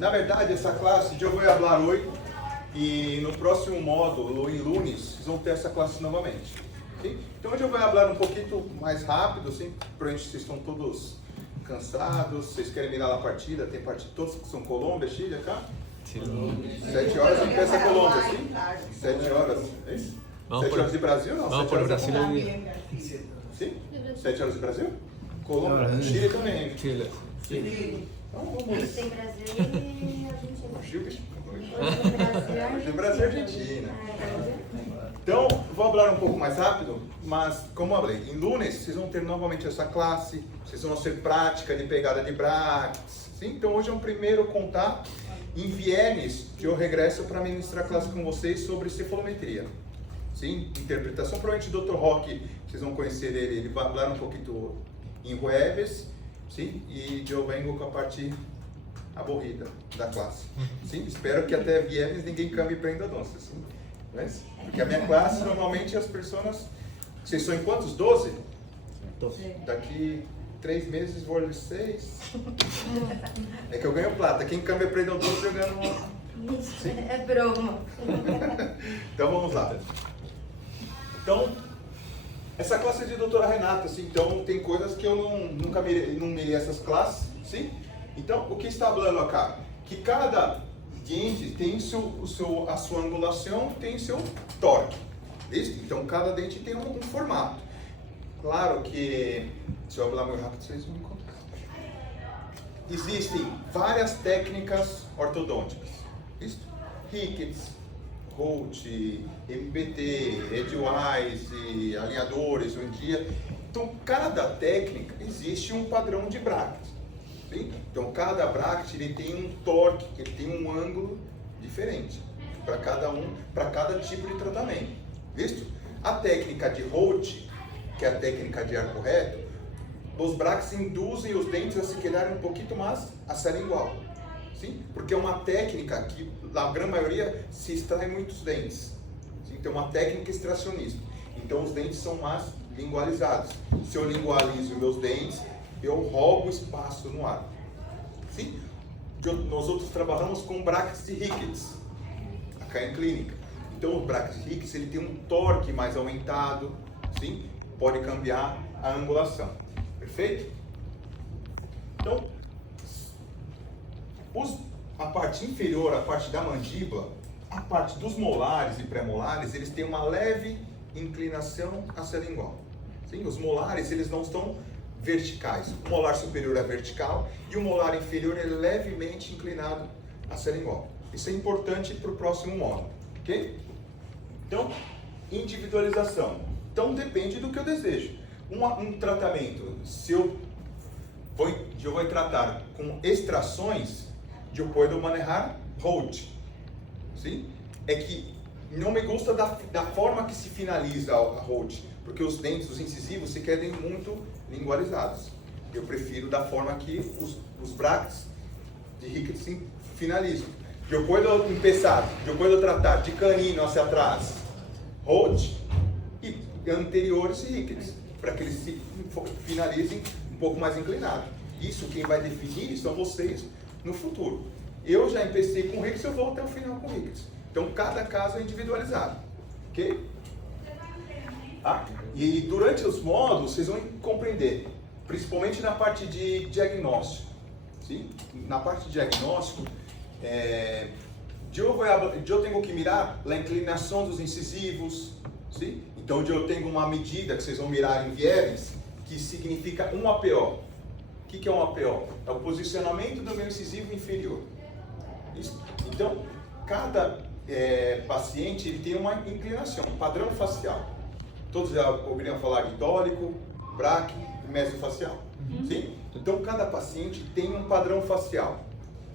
Na verdade, essa classe eu vou falar hoje e no próximo módulo, em lunes, vocês vão ter essa classe novamente. Okay? Então hoje eu vou falar um pouquinho mais rápido, assim, provavelmente vocês estão todos cansados, vocês querem mirar a partida, tem partida, todos que são Colômbia, Chile, cá? 7 horas empieza a Colômbia, sim? 7 horas, é isso? 7 horas de Brasil, não? Vamos por Brasil. Sim? 7 horas de Brasil? Colômbia, Chile também. Chile. Sim. Então vamos. Tem Brasil e Argentina. Chile. Hoje Brasil e Argentina. Então, vou falar um pouco mais rápido, mas como eu falei, em lunes vocês vão ter novamente essa classe, vocês vão ter prática de pegada de brackets, sim? Então hoje é um primeiro contato. Em viernes eu regresso para ministrar classe com vocês sobre cefalometria, sim? Interpretação, provavelmente o Dr. Roque, vocês vão conhecer ele vai falar um pouquinho em jueves, sim? E eu venho com a parte aborrida da classe, sim? Espero que até viernes ninguém cambie para endodôncia, sim? Mas, porque a minha classe, normalmente, as pessoas... Vocês são em quantos? 12? 12. Daqui 3 meses vou ler 6. É que eu ganho plata. Quem cambia para ele 12, eu ganho uma... Sim? É broma. Então, vamos lá. Então, essa classe é de doutora Renata, assim, então tem coisas que eu nunca mirei essas classes, sim? Então, o que está falando acá? Que cada dente tem a sua angulação, tem seu torque. Isso? Então cada dente tem um formato. Claro que, se eu falar muito rápido, vocês vão encontrar. Existem várias técnicas ortodônticas. Isso? Ricketts, Holt, MBT, Edgewise, alinhadores, hoje em dia. Então cada técnica existe um padrão de bracket. Sim? Então cada bracket ele tem um torque, ele tem um ângulo diferente para cada tipo de tratamento. Visto? A técnica de Holt, que é a técnica de arco reto, os brackets induzem os dentes a se quedarem um pouquinho mais a serem igual. Sim? Porque é uma técnica que, na grande maioria, se extrai muitos dentes. Sim? Então é uma técnica extracionista. Então os dentes são mais lingualizados. Se eu lingualizo meus dentes, eu roubo espaço no ar. Sim? Nós outros trabalhamos com brackets de Ricketts, acá em clínica. Então o bracket de Ricketts ele tem um torque mais aumentado, sim? Pode cambiar a angulação. Perfeito? Então, a parte inferior, a parte da mandíbula, a parte dos molares e pré-molares, eles têm uma leve inclinação a serem igual. Sim? Os molares eles não estão verticais. O molar superior é vertical e o molar inferior é levemente inclinado a ser igual. Isso é importante para o próximo módulo, ok? Então, individualização. Então, depende do que eu desejo. Um tratamento, se eu vou tratar com extrações, eu posso manejar Holt. Sim? É que não me gusta da forma que se finaliza a Holt, porque os dentes, os incisivos, se querem muito lingualizados. Eu prefiro da forma que os brackets de Ricketts se finalizam. Eu posso tratar de canino hacia atrás, Holt, e anteriores Ricketts, para que eles se finalizem um pouco mais inclinados. Isso quem vai definir são vocês no futuro. Eu já empecei com Ricketts, eu vou até o final com Ricketts. Então cada caso é individualizado, ok? E durante os módulos vocês vão compreender, principalmente na parte de diagnóstico. Sim? Na parte de diagnóstico, eu tenho que mirar a inclinação dos incisivos. Sim? Então eu tenho uma medida que vocês vão mirar em viernes, que significa um APO. O que é um APO? É o posicionamento do meu incisivo inferior. Isso? Então, cada paciente ele tem uma inclinação, um padrão facial. Todos já ouviram falar de dólico, braque e mesofacial. Sim? Então, cada paciente tem um padrão facial.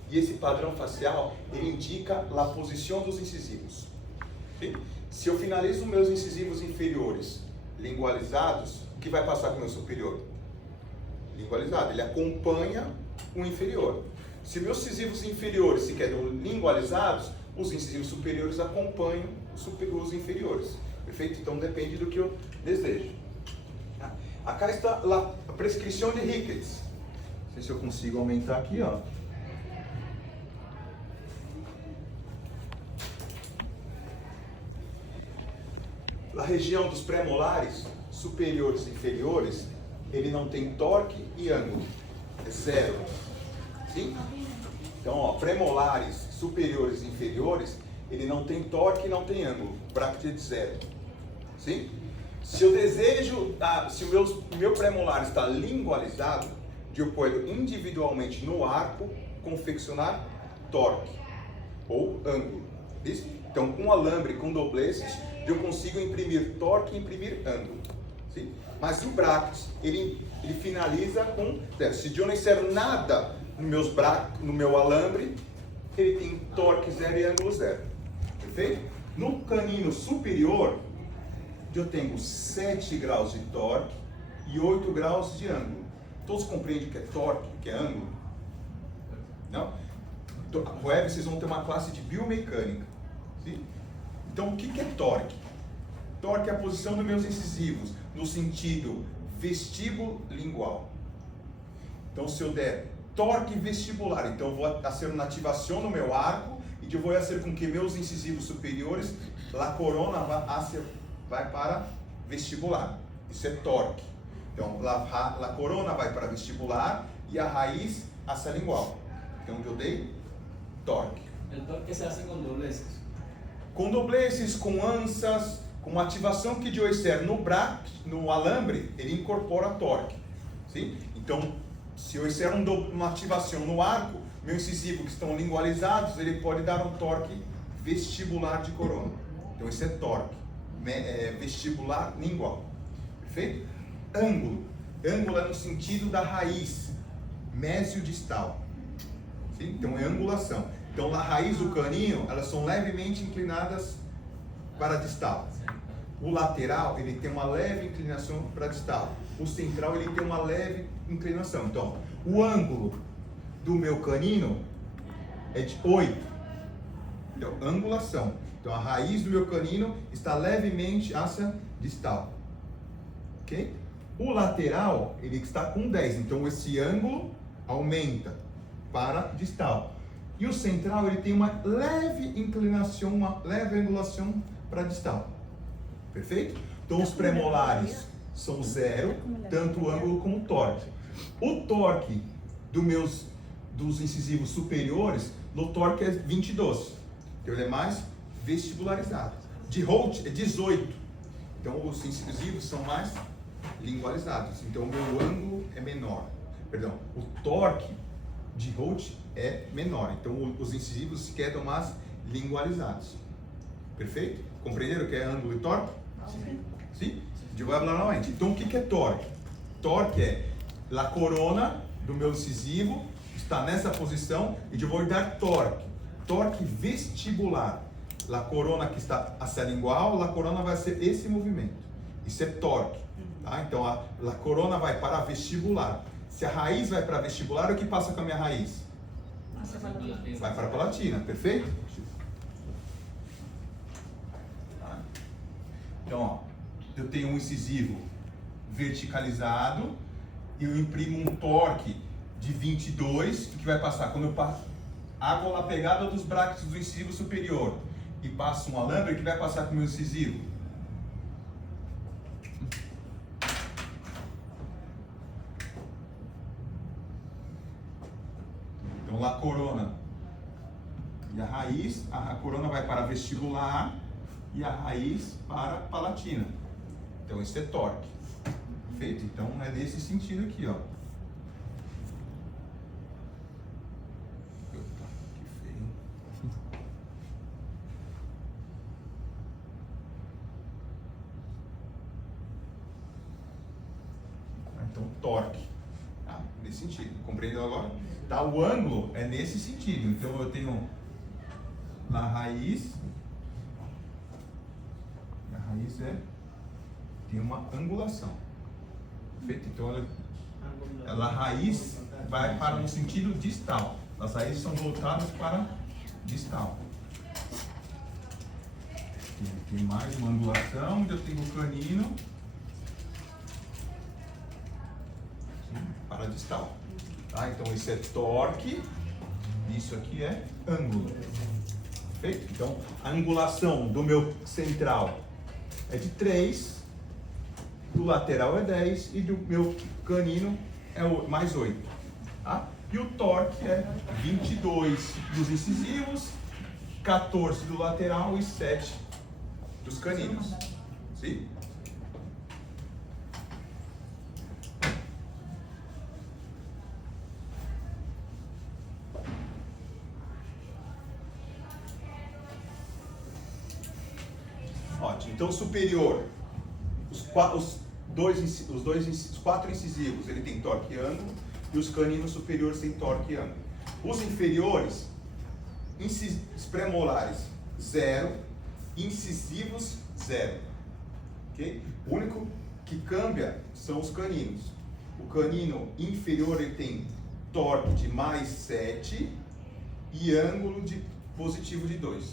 E esse padrão facial, ele indica a posição dos incisivos. Sim? Se eu finalizo meus incisivos inferiores lingualizados, o que vai passar com o meu superior? Lingualizado. Ele acompanha o inferior. Se meus incisivos inferiores se quedam lingualizados, os incisivos superiores acompanham os inferiores. Perfeito? Então depende do que eu desejo. Acá está a prescrição de Ricketts. Não sei se eu consigo aumentar aqui, ó. a região dos pré-molares, superiores e inferiores, ele não tem torque e ângulo. É zero. Sim? Então, ó, pré-molares, superiores e inferiores, ele não tem torque e não tem ângulo. Bracket de zero. Sim? Se eu desejo, se o meu pré-molar está lingualizado, eu ponho individualmente no arco, confeccionar torque ou ângulo. Isso? Então, com alambre, com dobleces, eu consigo imprimir torque e imprimir ângulo. Sim? Mas o bracket, ele finaliza com zero. Se eu não insero nada no meu alambre, ele tem torque zero e ângulo zero. Perfeito? No canino superior, eu tenho 7 graus de torque e 8 graus de ângulo. Todos compreendem o que é torque, o que é ângulo? Não? Web, vocês vão ter uma classe de biomecânica. Sim? Então, o que é torque? Torque é a posição dos meus incisivos, no sentido vestibulingual. Então, se eu der torque vestibular, então eu vou fazer uma ativação no meu arco e eu vou fazer com que meus incisivos superiores, a corona vai para vestibular. Isso é torque. Então, a corona vai para vestibular e a raiz hacia lingual. Então, eu dei torque. O torque se hace com dobleces? Com dobleces, com ansas, com uma ativação que eu insero no alambre, ele incorpora torque. Sim? Então, se eu insero uma ativação no arco, meu incisivo que estão lingualizados, ele pode dar um torque vestibular de corona. Então, isso é torque. Vestibular lingual. Perfeito? Ângulo. Ângulo é no sentido da raiz, mesiodistal. Sim? Então, é angulação. Então, a raiz do caninho, elas são levemente inclinadas para distal. O lateral, ele tem uma leve inclinação para distal. O central, ele tem uma leve inclinação. Então, o ângulo do meu canino é de 8. Então, angulação. Então, a raiz do meu canino está levemente hacia distal. Ok? O lateral, ele está com 10. Então, esse ângulo aumenta para distal. E o central, ele tem uma leve inclinação, uma leve angulação para distal. Perfeito? Então, os pré-molares são zero, tanto o ângulo como o torque. O torque dos incisivos superiores, no torque é 22. Então, ele é mais vestibularizado. De Holt é 18. Então, os incisivos são mais lingualizados. Então, o meu ângulo é menor. Perdão, o torque de Holt é menor. Então, os incisivos quedam mais lingualizados. Perfeito? Compreenderam o que é ângulo e torque? Sim. Sim? Eu vou falar novamente. Então, o que é torque? Torque é a corona do meu incisivo está nessa posição e eu vou dar torque. Torque vestibular. A corona que está a ser igual, a corona vai ser esse movimento. Isso é torque. Tá? Então, a corona vai para vestibular. Se a raiz vai para vestibular, o que passa com a minha raiz? Vai para a palatina, perfeito? Tá? Então, ó, eu tenho um incisivo verticalizado e eu imprimo um torque de 22, que vai passar quando eu água na pegada dos brackets do incisivo superior e passo um alambre, que vai passar com o meu incisivo. Então, a corona e a raiz, a corona vai para vestibular e a raiz para palatina. Então, isso é torque. Perfeito? Então, é nesse sentido aqui, ó. Opa, que feio. Então, torque. Tá? Nesse sentido. Compreendeu agora? Tá? O ângulo é nesse sentido. Então, eu tenho na raiz. A raiz tem uma angulação. Perfeito? Então, a raiz vai para um sentido distal. As raízes são voltadas para distal. Tem mais uma angulação, onde eu tenho o canino para distal. Tá? Então, isso é torque, isso aqui é ângulo. Perfeito? Então, a angulação do meu central é de 3, do lateral é 10 e do meu canino é mais 8. Tá? E o torque é 22 dos incisivos, 14 do lateral e 7 dos caninos. Sim? Ótimo. Então, superior, os 4 incisivos, ele tem torque e ângulo, e os caninos superiores têm torque e ângulo. Os inferiores, premolares, 0, incisivos, 0. Okay? O único que cambia são os caninos. O canino inferior ele tem torque de mais 7 e ângulo de positivo de 2.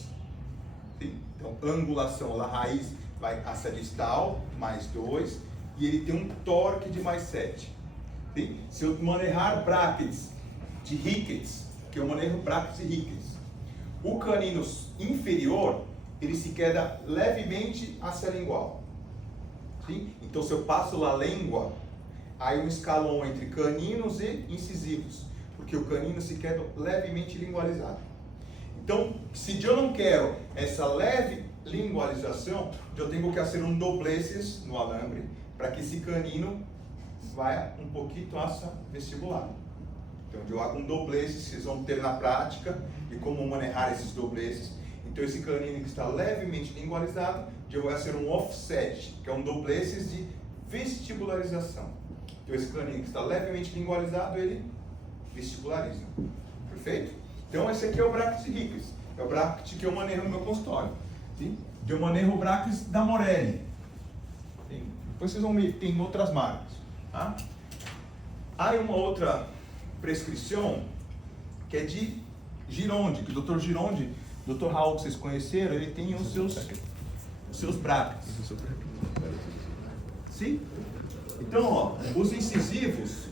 Sim? Então, angulação, a raiz vai a distal, mais 2, e ele tem um torque de mais 7. Sim? Se eu manejar brackets de Ricketts, que eu manejo brackets de Ricketts, o canino inferior, ele se queda levemente hacia a lingual. Sim? Então, se eu passo a língua, aí um escalão entre caninos e incisivos, porque o canino se queda levemente lingualizado. Então, se eu não quero essa leve lingualização, eu tenho que fazer um dobleces no alambre, para que esse canino vá um pouquinho hacia vestibular. Então, eu hago um dobleces, vocês vão ter na prática, e como manejar esses dobleces. Então, esse canino que está levemente lingualizado, eu vou fazer um offset, que é um dobleces de vestibularização. Então, esse canino que está levemente lingualizado, ele vestibulariza. Perfeito? Então, esse aqui é o bracket de Ricketts. É o bracket que eu manejo no meu consultório. Sim? Eu manejo o bracket da Morelli. Sim? Depois vocês vão ver, tem outras marcas. Tá? Há uma outra prescrição que é de Gironde, que o Dr. Gironde, o Dr. Raul que vocês conheceram, ele tem os seus brackets. Sim? Então, ó, os incisivos,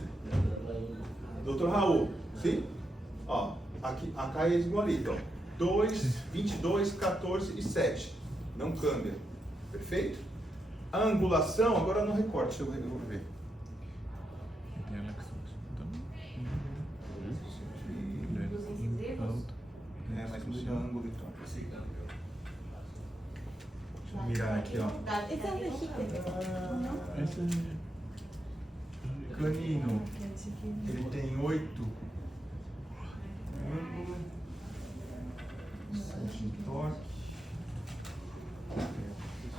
Dr. Raul, sim? Ó, aqui, a é igualita, ó. 2, 22, 14 e 7. Não cambia. Perfeito? A angulação, agora eu não recorto, deixa eu ver. Dos incisivos? É, mas muda ângulo então. Deixa eu mirar aqui, ó. Esse é o Ricketts. Canino, ele tem 8 ângulo, 7 torque,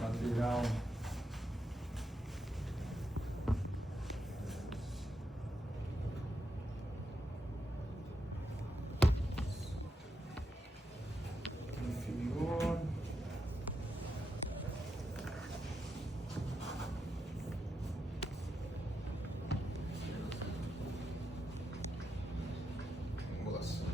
lateral. Inferior. Angulação.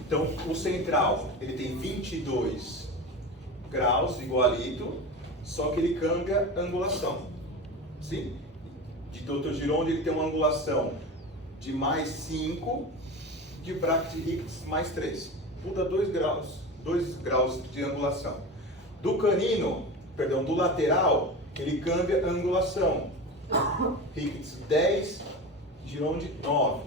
Então, o central, ele tem 22 graus, igualito, só que ele cambia a angulação. Sim? De Dr. Gironde, ele tem uma angulação de mais 5, de bracket de Ricketts mais 3. Muda 2 graus de angulação. Do canino, perdão, do lateral, ele cambia a angulação. Ricketts 10, Gironde 9.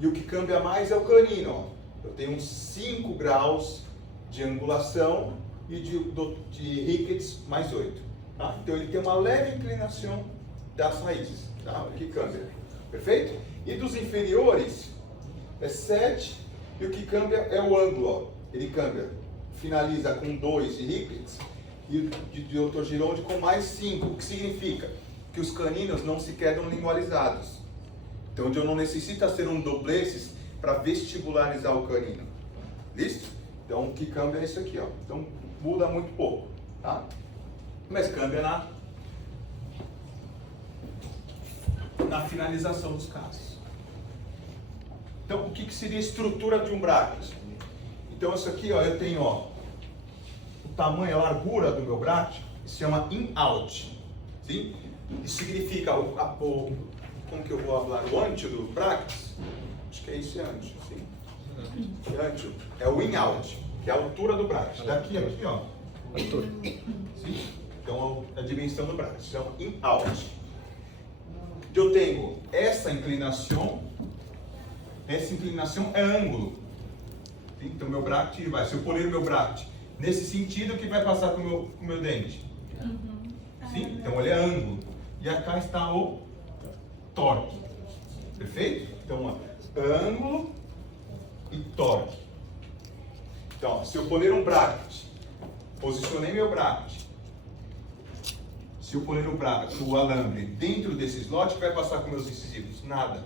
E o que cambia mais é o canino, ó. Eu tenho uns 5 graus de angulação e de Ricketts mais 8. Tá? Então ele tem uma leve inclinação das raízes, tá? O que cambia. Perfeito? E dos inferiores é 7 e o que cambia é o ângulo. Ó. Ele cambia, finaliza com 2 de Ricketts e de Dr. Gironde com mais 5. O que significa? Que os caninos não se quedam lingualizados. Então eu não necessito ser um dobleces para vestibularizar o canino. Listo? Então o que cambia é isso aqui, ó. Então muda muito pouco, tá? Mas cambia na finalização dos casos. Então o que seria a estrutura de um bracket? Então isso aqui, ó, eu tenho, ó, o tamanho, a largura do meu bracket se chama in-out. Sim? Isso significa como que eu vou falar? O âncio do brackets? Acho que é esse âncio, sim. Âncio é o in-out, que é a altura do bracket. Daqui aqui, ó. Altura. Sim? Então a dimensão do bracket. Então, in-out. Eu tenho essa inclinação é ângulo. Sim? Então meu bracket vai. Se eu polir o meu bracket nesse sentido, o que vai passar com o meu dente? Sim? Então ele é ângulo. E acá está o torque. Perfeito? Então, ó, ângulo e torque. Então, se eu polir um bracket, posicionei meu bracket. Se eu polir o alambre dentro desse slot, vai passar com meus incisivos? Nada.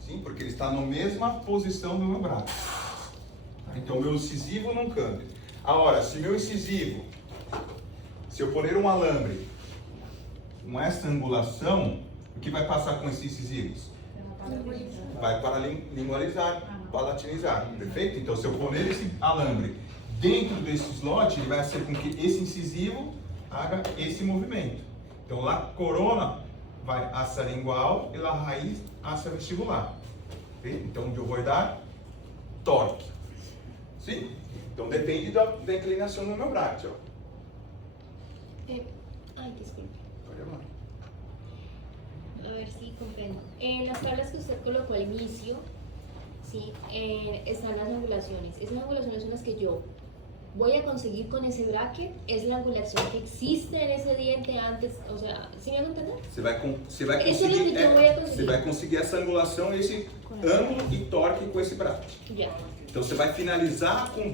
Sim? Porque ele está na mesma posição do meu bracket. Então, meu incisivo não cambia. Agora, se meu incisivo, se eu polir um alambre com essa angulação, o que vai passar com esses incisivos? Vai paralingualizar, palatinizar, perfeito? Então, se eu poner esse alambre dentro desse slot, ele vai fazer com que esse incisivo haga esse movimento. Então, a corona vai hacia lingual e a raiz hacia vestibular. Okay? Então, eu vou dar torque. Sim? Então, depende da inclinação do meu bracket. Ay, disculpe. Pode amar. A ver si comprendo. En las tablas que usted colocó al inicio, sí, están las angulaciones. Esas angulaciones son las que yo voy a conseguir con ese bracket. Es la angulación que existe en ese diente antes. O sea, ¿sí me van a entender? Você vai Isso é o que eu vou conseguir. Você vai conseguir essa angulação, esse ângulo e torque com esse bracket. Ya. Então você vai finalizar com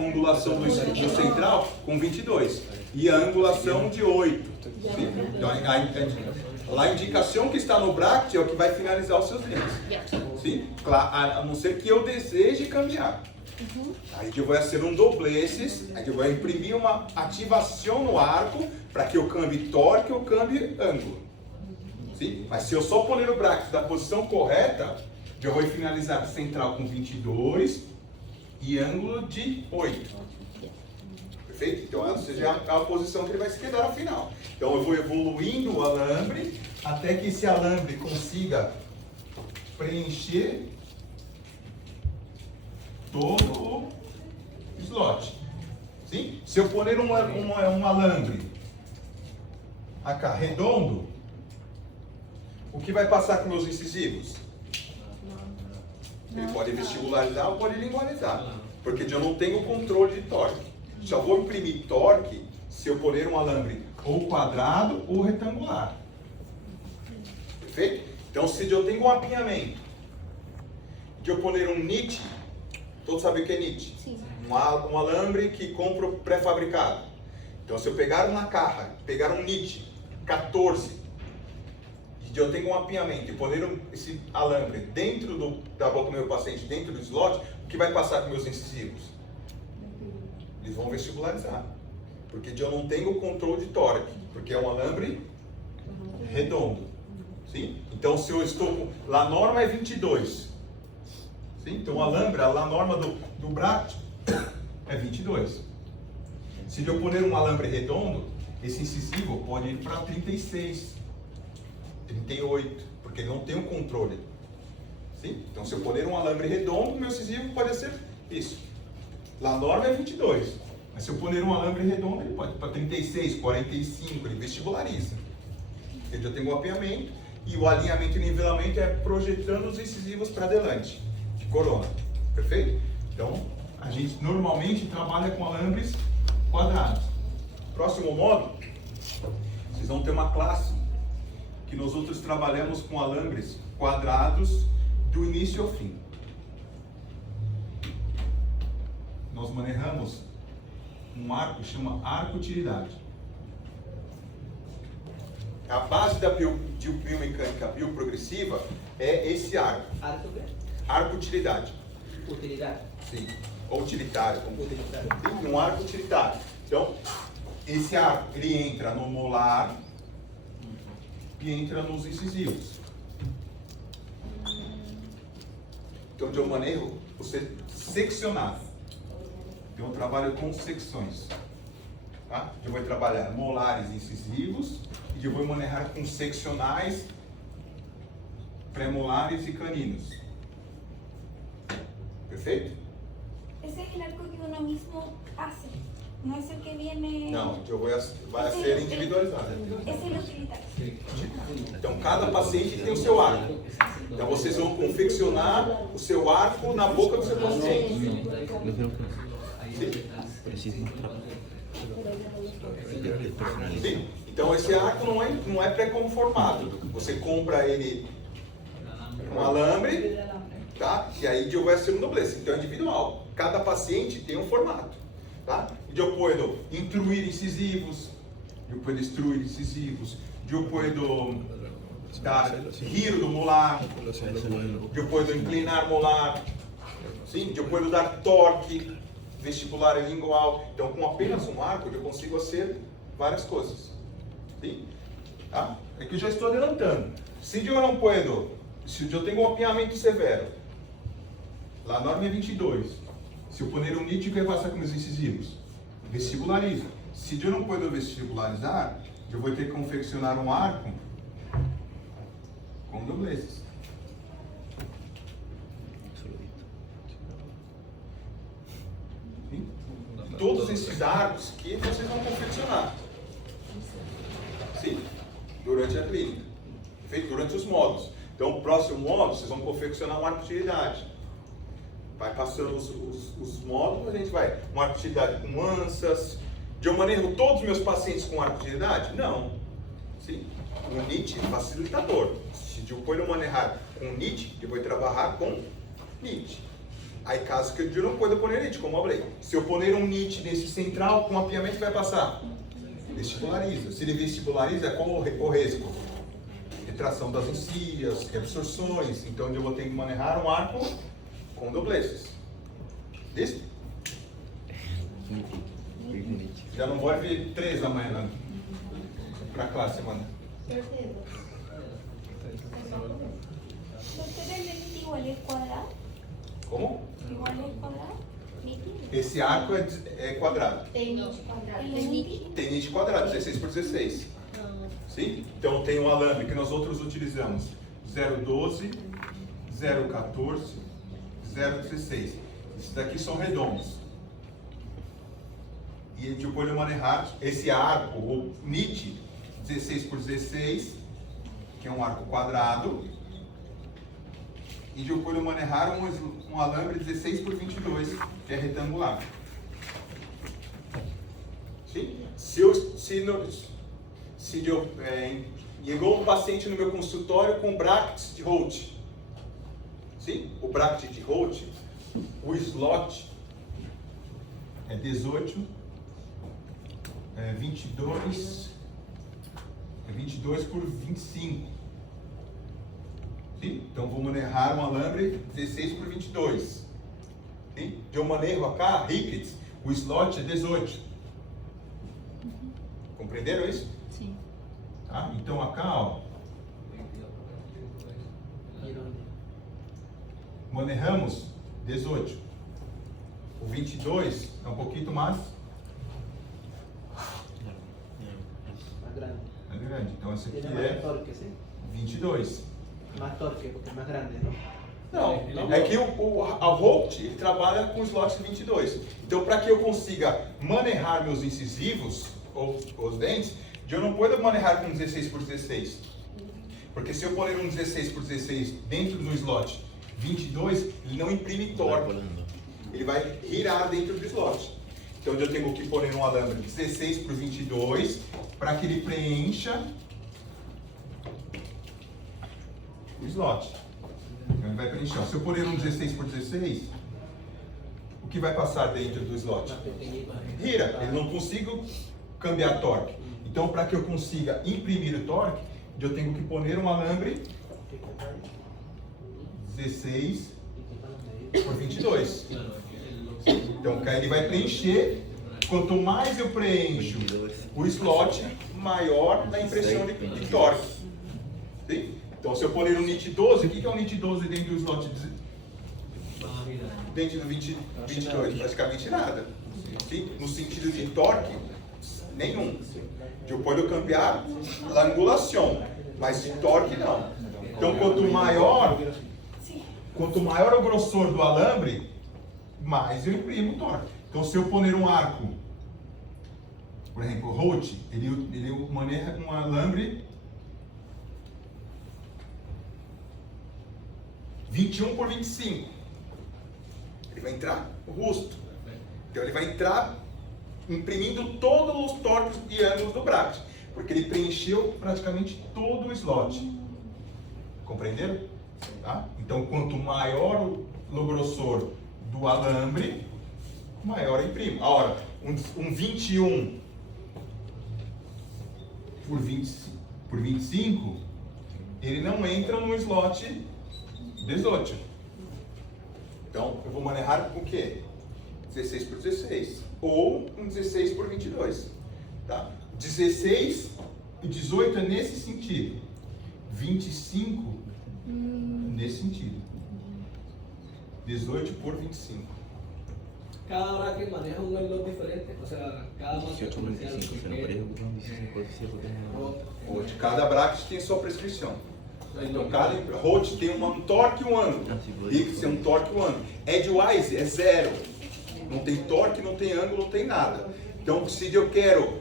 a angulação do central com 22 e a angulação de 8. Sim? Então a indicação que está no bracket é o que vai finalizar os seus dentes. Sim? Claro, a não ser que eu deseje cambiar. Aí que eu vou fazer um dobleces, aí que eu vou imprimir uma ativação no arco para que eu cambie torque ou cambie ângulo. Sim? Mas se eu só polir o bracket da posição correta, eu vou finalizar central com 22 e ângulo de 8. Perfeito? Então essa já é a posição que ele vai se quedar no final. Então eu vou evoluindo o alambre até que esse alambre consiga preencher todo o slot. Sim? Se eu poner um alambre acá, redondo, o que vai passar com meus incisivos? Ele pode vestibularizar ou pode lingualizar, porque eu não tenho controle de torque. Só vou imprimir torque se eu poner um alambre ou quadrado ou retangular. Perfeito? Então, se eu tenho um apinhamento, de eu poner um nit, todos sabem o que é nit? Sim. Um alambre que compro pré-fabricado. Então, se eu pegar uma carra, pegar um nit 14, eu tenho um apinhamento e poner esse alambre dentro da boca do meu paciente, dentro do slot, o que vai passar com meus incisivos? Eles vão vestibularizar, porque eu não tenho controle de torque, porque é um alambre redondo. Sim? Então, se eu estou lá, a norma é 22. Sim? Então, o alambre, a norma do bracket é 22. Se eu poner um alambre redondo, esse incisivo pode ir para 36. 38, porque ele não tem um controle. Sim? Então, se eu poner um alambre redondo, meu incisivo pode ser isso. Lá a norma é 22. Mas se eu poner um alambre redondo, ele pode ir para 36, 45, ele vestibulariza. Ele já tem o apiamento e o alinhamento e nivelamento é projetando os incisivos para adelante, de corona. Perfeito? Então, a gente normalmente trabalha com alambres quadrados. Próximo módulo, vocês vão ter uma classe que nós outros trabalhamos com alambres quadrados do início ao fim. Nós manejamos um arco que chama arco-utilidade. A base da biomecânica bioprogressiva é esse arco. Arco quê? Arco-utilidade. Utilidade. Sim. Ou utilitário. Como Utilitário. Sim, um arco utilitário. Então, esse arco, ele entra no molar e entra nos incisivos. Então, eu manejo você seccionar. Então, eu trabalho com secções. Tá? Eu vou trabalhar molares e incisivos e eu vou manejar com seccionais, premolares y caninos. ¿Perfecto? Ese es el arco que uno mismo hace, no es el que viene... Não, vai ser individualizado. Ese es el utilitario. Então, cada paciente tem o seu arco. Então, vocês vão confeccionar o seu arco na boca do seu paciente. Sim. Então, esse arco não é pré-conformado. Você compra ele um alambre, tá? E aí vai ser um doblez. Então, é individual. Cada paciente tem um formato, tá? Eu posso intruir incisivos, eu posso extruir incisivos, eu posso dar giro do molar, eu posso inclinar molar, sim? Eu posso dar torque vestibular e lingual. Então, com apenas um arco, eu consigo fazer várias coisas, sim? Tá? É que eu já estou adelantando. Se eu não posso, se eu tenho um apiamento severo, lá a norma é 22. Se eu poner um NIT, o que vai passar com meus incisivos? Vestibularizo. Se eu não posso vestibularizar, eu vou ter que confeccionar um arco com doblezes. Sim? Todos esses arcos que vocês vão confeccionar. Sim, durante a clínica. Feito durante os módulos. Então, o próximo módulo, vocês vão confeccionar um arco de utilidade. Vai passando os módulos, a gente vai um arco de utilidade com ansas. Eu manejo todos os meus pacientes com arco de utilidade? Não. Sim. O NIT facilitador. Se eu for manejar com NIT, eu vou trabalhar com NIT. Aí caso que eu não possa pôr NIT, como eu falei. Se eu pôr um NIT nesse central, com mapeamento vai passar? Vestibulariza. Se ele vestibulariza, é como o risco. Retração das encías, reabsorções. Então eu vou ter que manejar um arco com doblezes. Listo? Já não vou vir 3 amanhã, né? Para a classe, mano. ¿Usted el NIT igual es cuadrado? Como? ¿Igual es cuadrado? Esse arco é quadrado. Tem NIT quadrado. El Tem NIT. NIT. Tem NIT quadrado, 16 por 16. Sim? Então tem um alambre que nós outros utilizamos. 0,12, 0,14, 0,16. Esses daqui são redondos. E eu vou manejar esse arco, o NIT, 16 por 16, que é um arco quadrado. E eu vou manejar um alambre 16 por 22, que é retangular. Sim? Chegou um paciente no meu consultório com brackets de Holt. Sim? O bracket de Holt, o slot é 18, 22 por 25. Sim? Então vou manejar um alambre 16 por 22. Sim? Eu manejo acá, Ricketts, o slot é 18. Compreenderam isso? Sim. Tá? Então acá, ó, manejamos 18. O 22 é um pouquinho mais grande. é grande. Então esse aqui Tiene más é torque, ¿sí? 22. Más torque, porque es más grande, ¿no? Não, é que a Volt ele trabalha com slot 22. Então, para que eu consiga manejar meus incisivos, ou os dentes, eu não posso manejar com 16 por 16. Porque se eu pôr um 16 por 16 dentro do slot 22, ele não imprime torque. Ele vai girar dentro do slot. Então, eu tenho que pôr um alambre 16 por 22 para que ele preencha o slot. Então, ele vai preencher. Se eu pôr um 16 por 16, o que vai passar dentro do slot? Gira. Eu não consigo cambiar torque. Então, para que eu consiga imprimir o torque, eu tenho que pôr um alambre 16 por 22. Então, ele vai preencher. Quanto mais eu preencho o slot, maior a impressão de torque. Sim? Então, se eu pôr um NIT 12, o que é um NIT 12 dentro do slot? Dentro do 22? Praticamente nada. Sim? No sentido de torque, Nenhum. Eu posso cambiar a angulação, mas de torque não. Então, quanto maior o grossor do alambre, mais eu imprimo torque. Então, se eu poner um arco, por exemplo, o Holt, ele maneja um alambre 21 por 25. Ele vai entrar rosto. Então ele vai entrar imprimindo todos os torques e ângulos do bracket, porque ele preencheu praticamente todo o slot. Compreenderam? Tá? Então quanto maior o grossor do alambre, maior eu imprimo. Agora, um 21 por 25, ele não entra no slot 18. Então, eu vou manejar o quê? 16 por 16. Ou um 16 por 22. Tá? 16 e 18 é nesse sentido. 25 nesse sentido. 18 por 25. Cada bracket maneja un reloj diferente, o sea, cada marca 18 por 25, se não pareja com 25, pode ser Holt, cada bracket tem sua prescrição. Então, cada Holt tem um torque e um ângulo. Bix é um torque e um ângulo. Edgewise é zero. Não tem torque, não tem ângulo, não tem nada. Então, se eu quero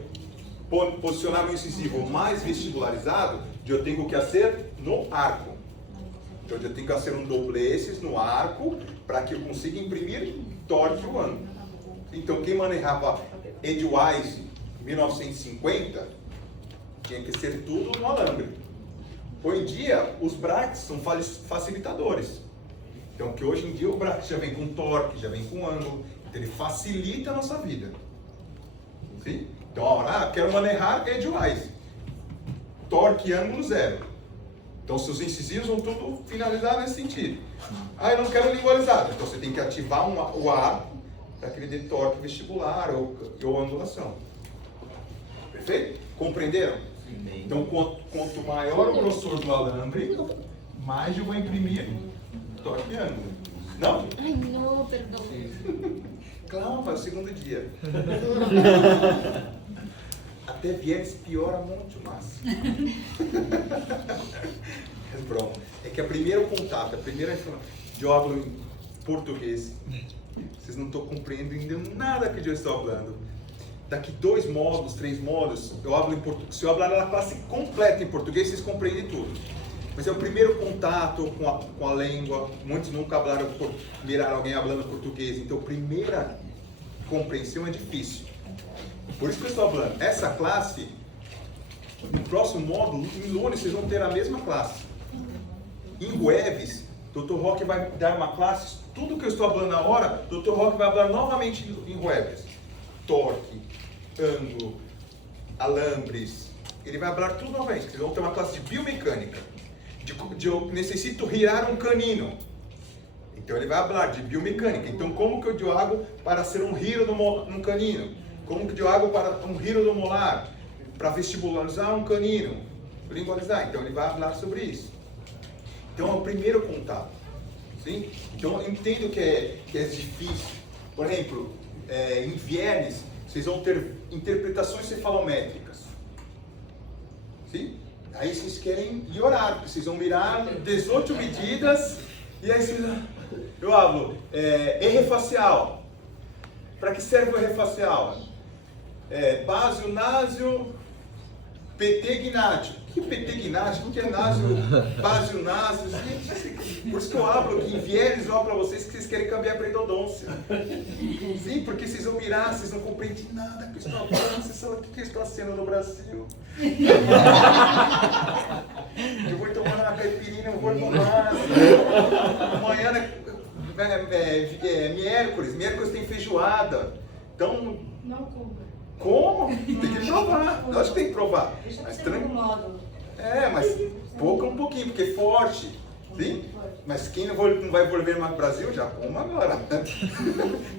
posicionar meu incisivo mais vestibularizado, eu tenho que fazer no arco. Então, eu tenho que fazer um dobleces no arco para que eu consiga imprimir torque e o ângulo. Então, quem manejava Edgewise em 1950 tinha que ser tudo no alambre. Hoje em dia, os brackets são facilitadores. Então, que hoje em dia o bracket já vem com torque, já vem com ângulo, então ele facilita a nossa vida. Sim? Então, agora, quero manejar Edgewise. Torque e ângulo zero. Então, seus incisivos vão tudo finalizar nesse sentido. Ah, eu não quero lingualizado. Então, você tem que ativar o arco para que ele dê torque vestibular ou angulação. Perfeito? Compreenderam? Então, quanto maior o grossor do alambre, mais eu vou imprimir torque e ângulo. Não? Ai, não, perdão. Calma, é o segundo dia. Até viernes piora muito mais. Mas pronto. É que a primeiro contato, a primeira informação, eu falo em português. Vocês não estão compreendendo nada que eu estou falando. Daqui 2 módulos, 3 módulos, eu falo em português. Se eu falar na classe completa em português, vocês compreendem tudo. Mas é o primeiro contato com a língua. Muitos nunca miraram alguém falando português. Então, a primeira compreensão é difícil. Por isso que eu estou falando. Essa classe, no próximo módulo, em Lunes, vocês vão ter a mesma classe. Em Webs, Dr. Roque vai dar uma classe. Tudo que eu estou falando na hora, Dr. Roque vai falar novamente em Webs. Torque, ângulo, alambres. Ele vai falar tudo novamente. Vocês vão ter uma classe de biomecânica. Eu necessito girar um canino. Então ele vai falar de biomecânica. Então como que eu hago para ser um giro num canino? Como que eu hago para um giro do molar? Para vestibularizar um canino? Lingualizar. Então ele vai falar sobre isso. Então é o primeiro contato. Sim? Então eu entendo que é difícil. Por exemplo, em viernes, vocês vão ter interpretações cefalométricas. Sim? Aí vocês querem orar, porque vocês vão virar 18 medidas, e aí vocês... Eu falo, erre facial. Para que serve o erre facial? Básio, násio, PT gnátio. O que é PT gnátio? O que é násio, básio, násio? Por isso que eu falo que em viernes eu falo para vocês que vocês querem cambiar para endodôncia. Sim, porque vocês vão mirar, vocês não compreendem nada que eu estou falando, vocês sabem o que está sendo no Brasil. Eu vou tomar uma caipirinha, eu vou tomar. Amanhã é miércoles tem feijoada. Então. Não compra. Como? Tem que provar. Eu acho que tem que provar. Deixa Mas pra ser um módulo. mas um pouquinho, porque é forte. Sim? Mas quem não vai volver mais pro Brasil, já coma agora.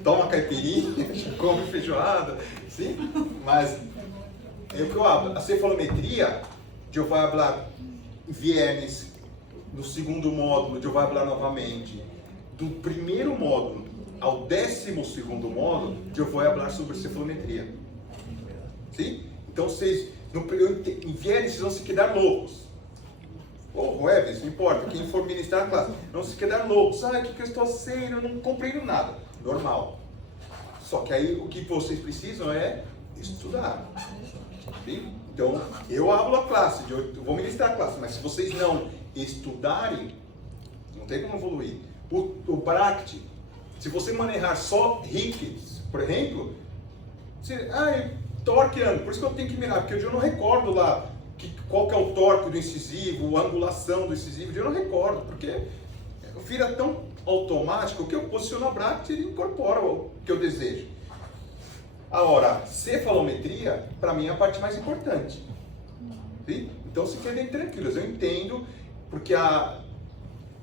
Toma caipirinha, come feijoada. Sim? Mas é o que eu falo. A cefalometria, eu vou falar viernes, no segundo módulo, eu vou falar novamente. Do primeiro módulo ao 12º módulo, eu vou falar sobre cefalometria. Sim? Então vocês, no período inverno, vocês vão se quedar loucos. Ou web, não importa, quem for ministrar a classe, não se quedar loucos. Ah, o que eu estou sendo? Eu não compreendo nada. Normal. Só que aí o que vocês precisam é estudar. Sim? Então, eu abro a classe, eu vou ministrar a classe, mas se vocês não estudarem, não tem como evoluir. O Bhakti, se você manejar só hits, por exemplo, torqueando, por isso que eu tenho que mirar, porque eu não recordo lá qual que é o torque do incisivo, a angulação do incisivo, eu não recordo, porque vira tão automático que eu posiciono a Bhakti e incorpora o que eu desejo. Agora, cefalometria, para mim, é a parte mais importante. Sim? Então, se quedem tranquilos, eu entendo, porque há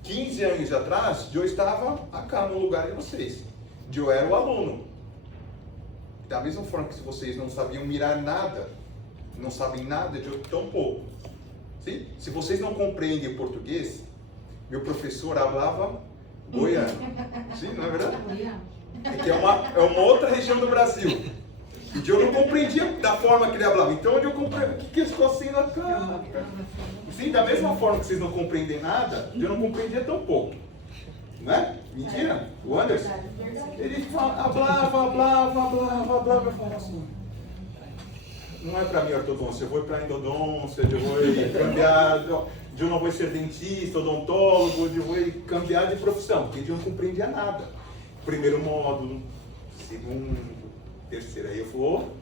15 anos atrás, eu estava acá no lugar de vocês. Eu era o aluno. Da mesma forma que se vocês não sabiam mirar nada, não sabem nada, eu tão pouco. Sim? Se vocês não compreendem o português, meu professor falava goiano. Sim, não é verdade? É que é uma outra região do Brasil. E eu não compreendia da forma que ele falava. Então eu compreendi o que eles estão sendo acá. Sim, da mesma forma que vocês não compreendem nada, eu não compreendia tão pouco. Não é? Mentira? O Anderson? Ele hablava, assim. Não é para mim ortodôncia, eu vou para endodôncia, eu vou cambiar, eu não vou ser dentista, odontólogo, eu vou cambiar de profissão, porque eu não compreendia nada. Primeiro módulo, segundo, terceiro, aí eu vou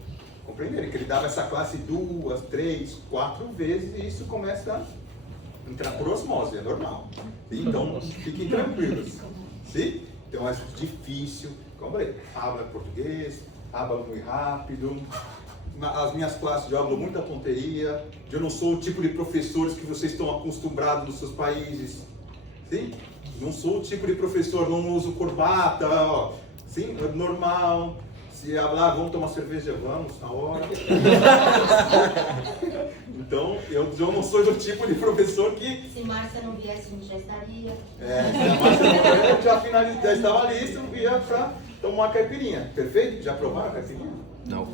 compreender que ele dava essa classe 2, 3, 4 vezes e isso começa a entrar por osmose, é normal. Então, fiquem tranquilos. Sim? Então, é difícil, como eu falei, habla português, habla muito rápido. As minhas classes eu hablo muita tonteria, eu não sou o tipo de professores que vocês estão acostumados nos seus países. Sim? Não sou o tipo de professor, não uso corbata, ó. Sim, é normal. Se falar, vamos tomar cerveja, vamos, na hora. Então, eu não sou do tipo de professor que... Se Márcia não viesse, a gente já estaria. Se a Márcia não viesse, já estava lista, não via para tomar uma caipirinha. Perfeito? Já provaram a caipirinha? Não.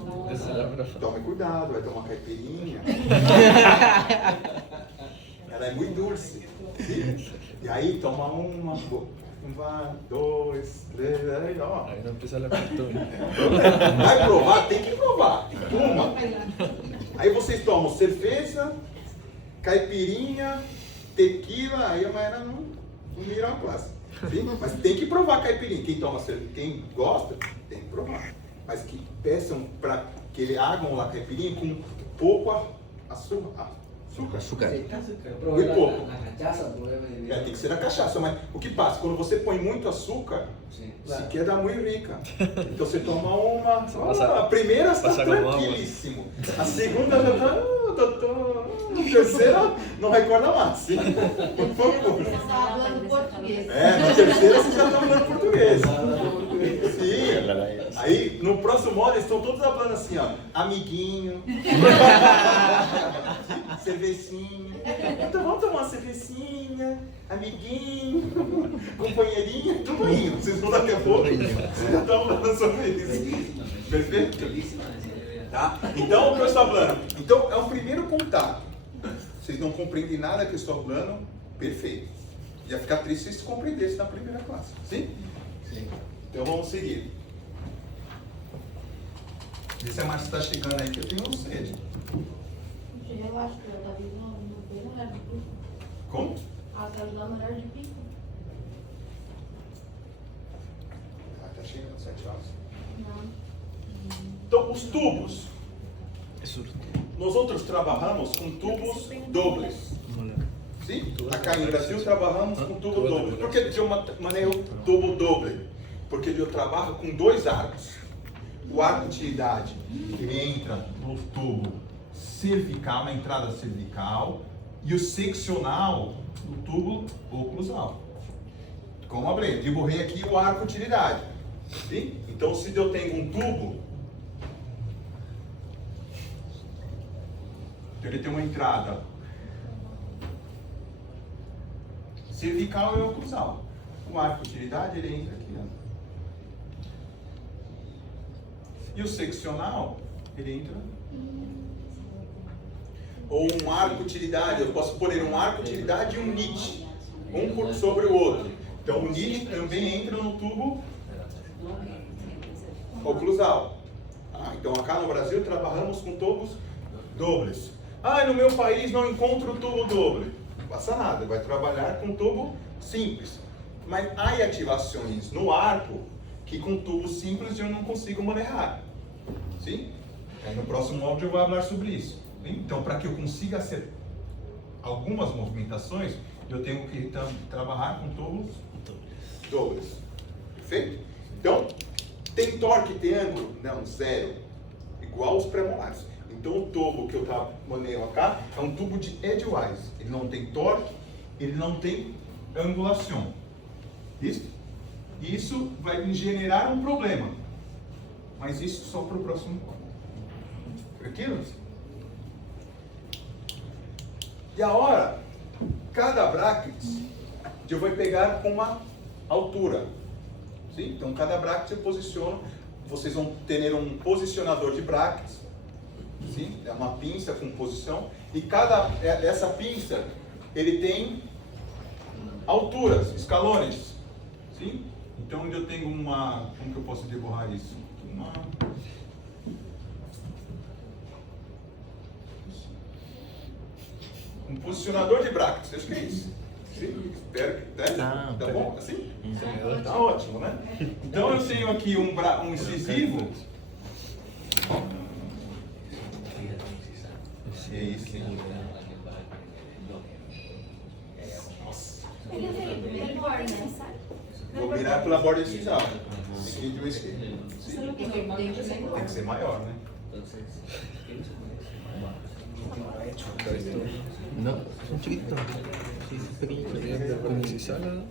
Tome cuidado, vai tomar caipirinha. Ela é muito doce. Sim? E aí, toma uma, vai, 2, 3, aí, ó. Aí não precisa levar tudo. Vai provar, tem que provar. Uma. Aí vocês tomam cerveja, caipirinha, tequila, aí a Mayara não mira a classe. Sim? Mas tem que provar caipirinha. Quem toma cerveja, quem gosta, tem que provar. Mas que peçam para que ele hagam lá caipirinha com pouco açúcar. Açúcar. Muito pouco. La cachaça, Tem que ser a cachaça, mas o que passa? Quando você põe muito açúcar, se queda muito rica. Então você toma uma, a primeira está tranquilíssimo. A segunda já está, a terceira não recorda mais. Sim? Por favor. Você está falando português. Na terceira você já está falando português. Sim. Aí no próximo módulo eles estão todos falando assim, ó, amiguinho, cervecinha. Então vamos tomar uma cervecinha, amiguinho, companheirinha, tudo indo. Vocês vão daqui a pouco, vocês já estão falando sobre isso. Perfeito? Tá? Então o que eu estou falando? Então é o primeiro contato. Vocês não compreendem nada que eu estou falando, perfeito. Ia ficar triste se vocês compreendessem na primeira classe. Sim? Sim. Então vamos seguir. Vê se a Márcia está chegando aí que eu tenho sede. Eu acho que eu Davi não tem horário de pico. Como? Até ajudar no horário de pico. Está chegando, 7 horas. Não. Então, os tubos. Nós outros trabalhamos com tubos dobles. Sim? Acá no Brasil trabalhamos com tubo doble. Por que eu manejo tubo doble? Porque eu trabalho com 2 arcos. O arco de utilidade, ele entra no tubo cervical, na entrada cervical, e o seccional no tubo oclusal. Como eu falei, eu borrei aqui o arco de utilidade. Sim? Então, se eu tenho um tubo, ele tem uma entrada cervical e oclusal. O arco de utilidade, ele entra aqui, ó. E o seccional, ele entra. Ou um arco utilidade, eu posso pôr um arco utilidade e um NIT, um sobre o outro. Então o NIT também entra no tubo oclusal. Então acá no Brasil trabalhamos com tubos dobles. No meu país não encontro tubo doble. Não passa nada, vai trabalhar com tubo simples. Mas há ativações no arco que com tubo simples eu não consigo manejar. Sim? Aí no próximo áudio eu vou falar sobre isso. Então, para que eu consiga hacer algumas movimentações, eu tenho que trabalhar com tubos dobles. Perfeito? Então, tem torque, tem ângulo? Não, zero. Igual os premolares. Então, o tubo que eu manejo acá é um tubo de edgewise. Ele não tem torque, ele não tem angulação. Isso vai me generar um problema. Mas isso só para o próximo ponto. Tranquilo? E agora, cada bracket eu vou pegar com uma altura. Sim? Então, cada bracket eu posiciono. Vocês vão ter um posicionador de brackets. Sim? É uma pinça com posição. E essa pinça, ele tem alturas, escalones. Sim? Então, eu tenho uma... Como que eu posso deborrar isso? Um posicionador de brackets, acho que é isso. Sim, espero que tá bom? Assim? Tá ótimo, né? Então eu tenho aqui um incisivo. É isso. Nossa. Vou virar pela borda incisal. Aqui de um esquerdo. Tem que ser maior, né? No, son chiquitos. Sí, pequeñitos. Como si sala.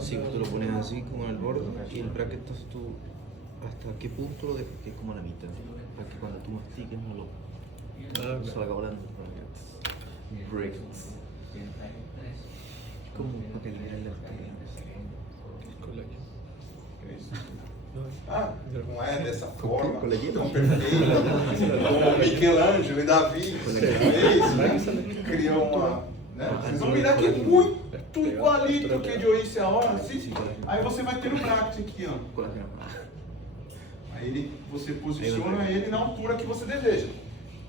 Sí, tú lo pones así como en el borde y el bracket, entonces tú hasta qué punto lo dejas, que es como la mitad, para que cuando tú mastiques no lo salga volando. Breaks. Como para que liberes la Não é dessa forma, coleguinha? tão perfeita, como Michelangelo e Davi, criou uma... Né? Vocês vão virar aqui muito igualito que eu disse a hora, assim. Aí você vai ter o bracket aqui, ó. Aí você posiciona ele na altura que você deseja.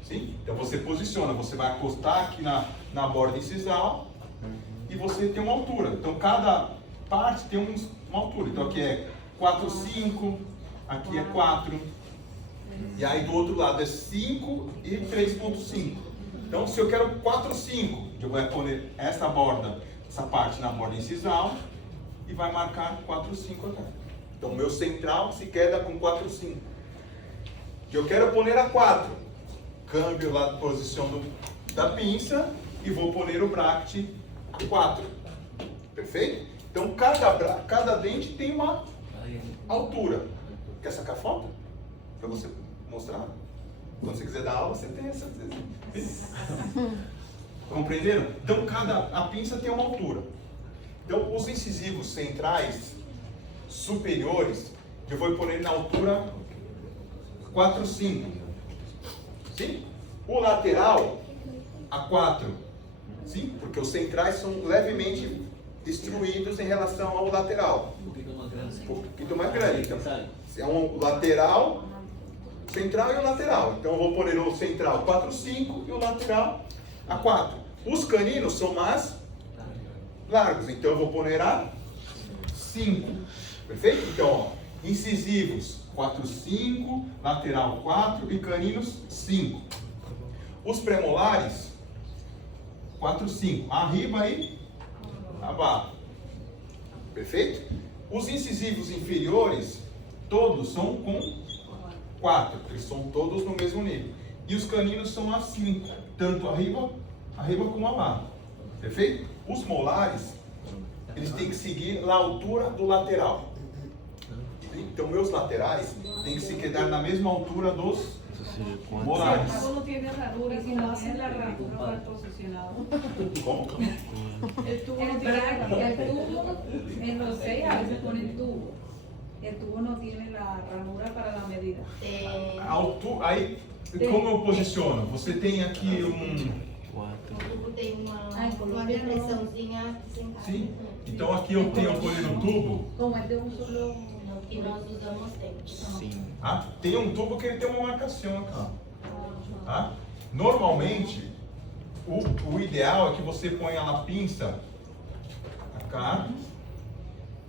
Sim? Então você posiciona, você vai acostar aqui na borda incisal e você tem uma altura. Então cada parte tem uma altura. Então aqui é 4, 5, aqui é 4, e aí do outro lado é 5 e 3.5. Então se eu quero 4, 5, eu vou pôr essa parte na borda incisal e vai marcar 4, 5 aqui. Então meu central se queda com 4, 5. Eu quero pôr a 4, câmbio lá a posição da pinça e vou pôr o bracket a 4. Perfeito? Então cada dente tem uma altura. Quer sacar foto? Para você mostrar? Quando você quiser dar aula, você tem essa. Compreenderam? Então a pinça tem uma altura. Então os incisivos centrais superiores, eu vou pôr ele na altura 4, 5. Sim? O lateral a 4. Sim? Porque os centrais são levemente destruídos em relação ao lateral. Um pouquinho mais grande. Então, é um lateral, central e o lateral. Então eu vou pôr o central 4, 5 e o lateral a 4. Os caninos são mais largos, então eu vou pôr a 5. Perfeito? Então, ó, incisivos 4, 5, lateral 4 e caninos 5. Os premolares 4, 5. Arriba e abaixo. Perfeito? Os incisivos inferiores, todos são com 4. Eles são todos no mesmo nível. E os caninos são a 5. Tanto arriba como abaixo. Perfeito? Os molares, eles têm que seguir a altura do lateral. Então, meus laterais têm que se quedar na mesma altura dos molares. No tiene herradura, si no hacen la herradura mal posicionado. Como? El tubo no tiene herradura. El tubo, en los 6 a veces ponen tubo. el tubo no tiene la ranura para la medida. A altura, aí, como eu posiciono? Você tem aqui um... 4. O tubo tem uma Ai, colombiano. depressãozinha aqui sentada. Sim. Então aqui eu tenho poner o tubo. Como es de un solo... E nós usamos tempo. Sim. Ah, tem um tubo que ele tem uma marcação aqui. Tá? Normalmente, o ideal é que você ponha a pinça cá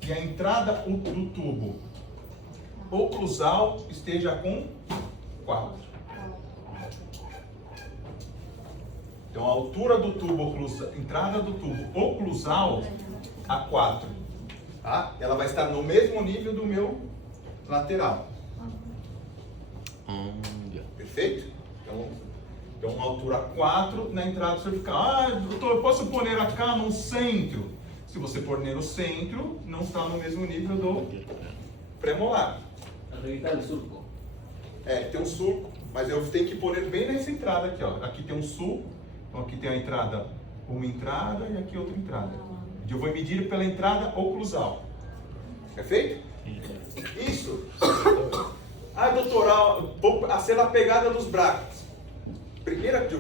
e a entrada do tubo oclusal esteja com 4. Então a altura do tubo oclusal, entrada do tubo oclusal a 4. Tá? Ela vai estar no mesmo nível do meu lateral. Perfeito? Então uma altura 4 na entrada cervical. Ah, doutor, eu posso pôr cá no centro? Se você pôr no centro, não está no mesmo nível do premolar. Arriba do surco. É, tem um surco, mas eu tenho que pôr bem nessa entrada aqui, ó. Aqui tem um sulco, então aqui tem a entrada, uma entrada e aqui outra entrada. Eu vou medir pela entrada oclusal. Perfeito? Isso. Ah, doutoral, a ser a pegada dos braços. Primeiro que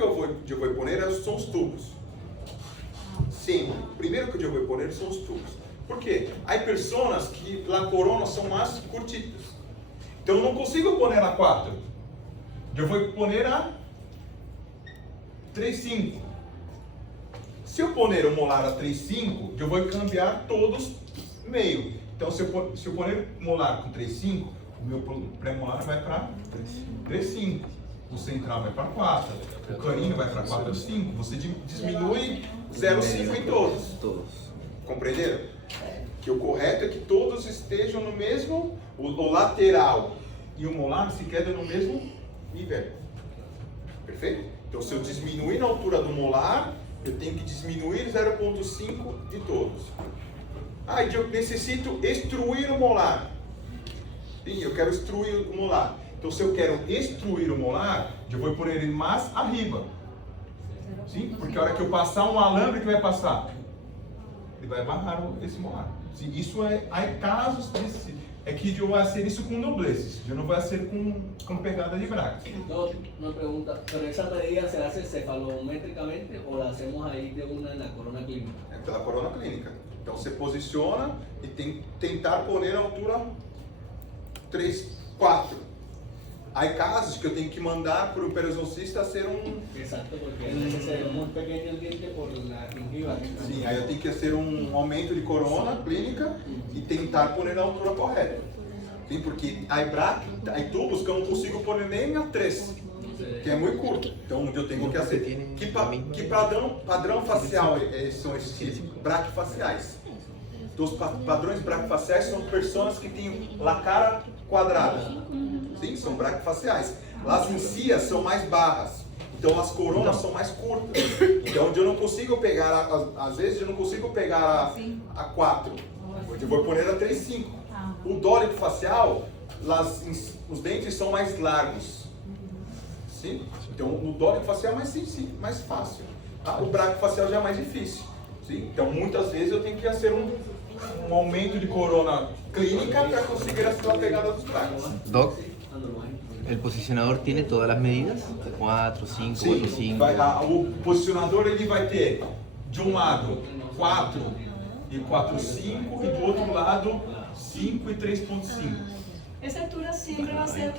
eu vou poner são os tubos. Sim, primeiro que eu vou poner são os tubos. Por quê? Há pessoas que a corona são mais curtidas. Então eu não consigo poner a 4. Eu vou poner a 3,5. Se eu poner o molar a 3,5, eu vou cambiar todos meio. Então se eu poner molar com 3,5, o meu pré-molar vai para 3,5. O central vai para 4. O canino vai para 4,5. Você diminui 0,5 em todos. Compreenderam? Que o correto é que todos estejam no mesmo, o lateral e o molar se quedam no mesmo nível. Perfeito? Então se eu diminuir na altura do molar, eu tenho que diminuir 0,5 de todos. Ah, eu necessito extruir o molar. Sim, eu quero extruir o molar. Então se eu quero extruir o molar, eu vou pôr ele mais arriba. Sim? Porque a hora que eu passar um alambre, que vai passar? Ele vai barrar esse molar. Sim? Isso há casos desse, é que eu vou fazer isso com dobleces, eu não vou fazer com pegada de braço. No, una pregunta, ¿pero esa medida se hace cefalométricamente o la hacemos ahí de una en la corona clínica? É pela corona clínica. Então você posiciona e tem tentar pôr a altura 3, 4. Há casos que eu tenho que mandar para o periodoncista ser um... Exacto, porque ese se ve muy pequeño el diente por la gingiva. Sim, aí eu tenho que ser um aumento de corona clínica e tentar pôr na altura correta. Sim, porque há tubos que eu não consigo pôr nem a 3, que é muito curto. Então eu tenho que fazer. Que padrão facial são esses braquifaciais? Os padrões braquifaciais são pessoas que têm a cara quadrada. Sim, são braquifaciais. As encias são mais barras. Então as coronas são mais curtas. Então eu não consigo pegar, às vezes eu não consigo pegar a 4. Eu vou pôr a 3,5. O dólico facial, os dentes são mais largos. Sim? Então o dólico facial é mais fácil. Tá? O braquifacial já é mais difícil. Sim? Então muitas vezes eu tenho que fazer um aumento de corona clínica para conseguir a pegada dos bracos. Doc, ¿el posicionador tiene todas las medidas? 4, 5, 4, 5. O posicionador ele vai ter de um lado 4 e 4,5 e do outro lado 5 e 3,5. Esa altura siempre va a ser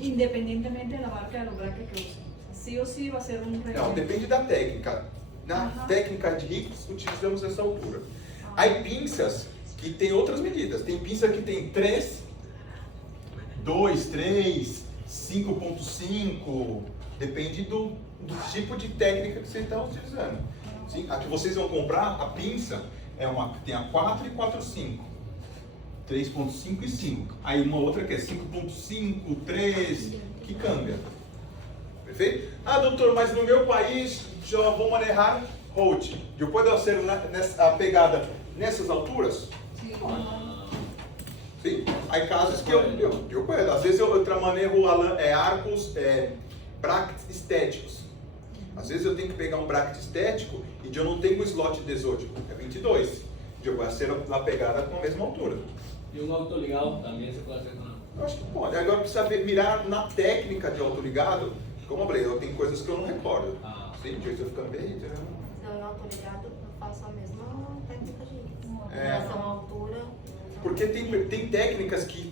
independientemente de la marca de los brackets que usen. Sí o sí va a ser un Não, referente. depende da técnica. Na técnica de Hicks utilizamos essa altura. Há pinças que tem outras medidas. Tem pinça que tem 3, 2, 3, 5,5. Depende do tipo de técnica que você está utilizando. Sim? A que vocês vão comprar, a pinça, tem a 4 e 4,5. 3,5 e 5. Aí uma outra que é 5,5, 3, que cambia. Perfeito? Ah, doutor, mas no meu país já vou manejar Holt. Eu posso ser a pegada nessas alturas? Sim. Há casos que eu puedo. Às vezes eu manejo arcos, brackets estéticos. Às vezes eu tenho que pegar um bracket estético e eu não tenho o slot 18, é 22. Eu vou ser a pegada com a mesma altura. E um autoligado também se pode fazer com... Eu acho que pode. Agora precisa mirar na técnica de autoligado. Como eu falei, eu tenho coisas que eu não recordo. Sim, Joseph Cambage. Não, eu autoligado, eu faço a mesma técnica de É. relação à altura. Porque tem técnicas que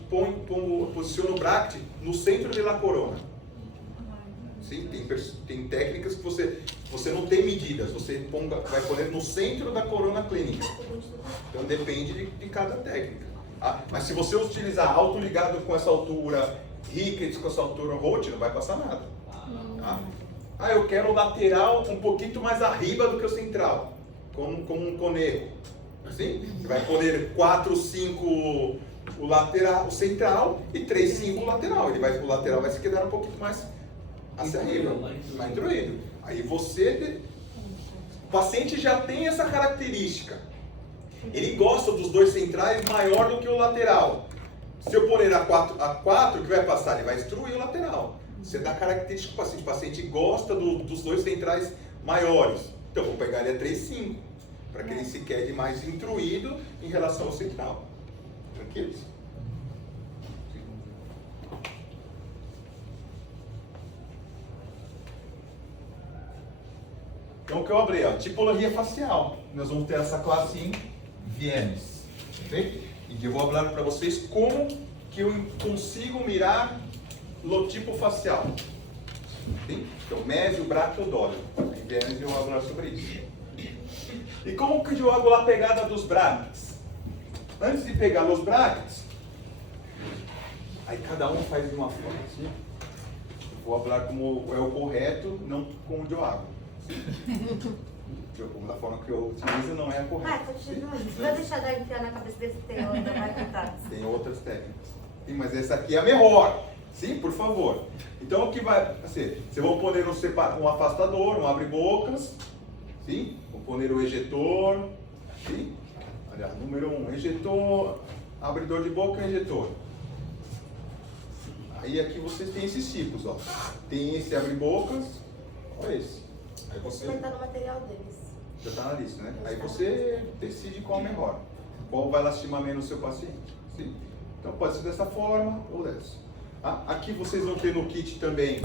posicionam o bracket no centro da corona. Sim, tem técnicas que você não tem medidas, você vai poner no centro da corona clínica. Então depende de cada técnica. Mas se você utilizar autoligado com essa altura, Ricketts com essa altura, Roth, não vai passar nada. Eu quero o lateral um pouquinho mais arriba do que o central, como um conejo. Assim, você vai poner 4, 5 o lateral, o central e 3, 5 o lateral. O lateral vai se quedar um pouquinho mais hacia arriba, mais introído. Aí o paciente já tem essa característica. Ele gosta dos dois centrais maior do que o lateral. Se eu poner a 4, o que vai passar? Ele vai instruir o lateral. Você dá característica para o paciente. O paciente gosta dos dois centrais maiores. Então, eu vou pegar ele a 3, 5. Para que ele se quede mais intruído em relação ao central. Tranquilos? Então o que eu abri, tipologia facial. Nós vamos ter essa classe em Viennes. Okay? E eu vou falar para vocês como que eu consigo mirar o tipo facial. Okay? Então, mésio, braco, odólio. Em Viennes eu vou falar sobre isso. E como que eu hago a pegada dos brackets? Antes de pegar os brackets, aí cada um faz de uma forma assim. Vou falar como é o correto, não como eu hago. Da forma que eu utilizo não é a correta. Continua. Vai deixar de enfiar na cabeça desse tem outra, vai contar. Tem outras técnicas. Sim, mas essa aqui é a melhor. Sim, por favor. Então o que vai ser? Você vai poner um afastador, um abre-bocas. Sim? Vou poner o ejetor. Sim? Olha, número 1, ejetor, abridor de boca e ejetor. Aí aqui vocês têm esses tipos, ó. Tem esse abre-bocas, olha esse. Aí você Vai estar no material deles. já está na lista, né? Aí você decide qual é o melhor. Qual vai lastimar menos o seu paciente. Sim? Então pode ser dessa forma ou dessa. Aqui vocês vão ter no kit também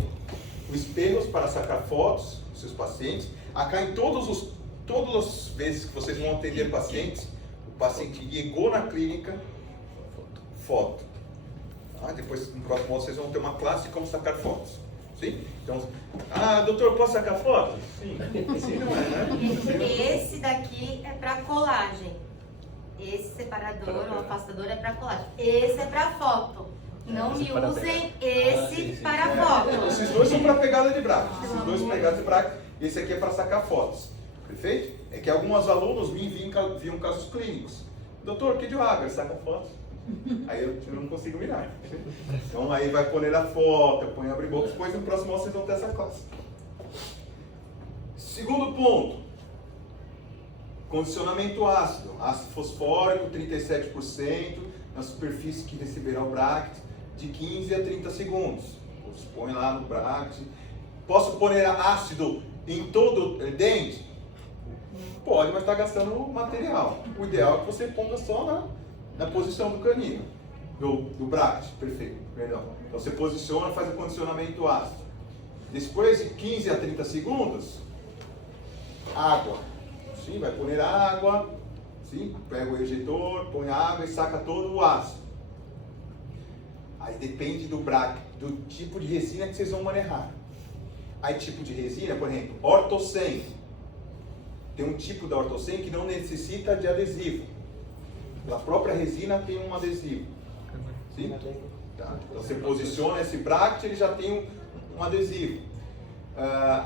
os espelhos para sacar fotos dos seus pacientes. Aqui em todas as vezes que vocês vão atender pacientes, o paciente chegou na clínica, foto. Depois no próximo módulo vocês vão ter uma classe de como sacar fotos. Sim? Então, doutor, posso sacar foto? Sim. Sim, não é, né? Esse daqui é para colagem. Esse separador, o afastador é para colagem. Esse é para foto. Não me usem esse para foto. Esses dois são para pegada de braço. Esses dois são pegadas de braço. Esse aqui é para sacar fotos. Perfeito? É que alguns alunos me viam casos clínicos. Doutor, que de água? Saca fotos. Aí eu não consigo mirar. Então aí vai poner a foto, põe abrir boca, depois no próximo vocês vão ter essa classe. Segundo ponto. Condicionamento ácido. Ácido fosfórico, 37%, na superfície que receberá o bracket, de 15 a 30 segundos. Você põe lá no bracket. Posso pôr ácido em todo o dente? Pode, mas está gastando material. O ideal é que você ponga só na posição do canino, do bracket, perfeito, perdão. Então você posiciona, faz o condicionamento ácido. Depois de 15 a 30 segundos, água. Sim, vai pôr água, sim, pega o ejetor, põe água e saca todo o ácido. Aí depende do bracket, do tipo de resina que vocês vão manejar. Aí tipo de resina, por exemplo, ortocen. Tem um tipo da ortocen que não necessita de adesivo. A própria resina tem um adesivo. Sim? Tá. Então você posiciona esse bracket, ele já tem um adesivo.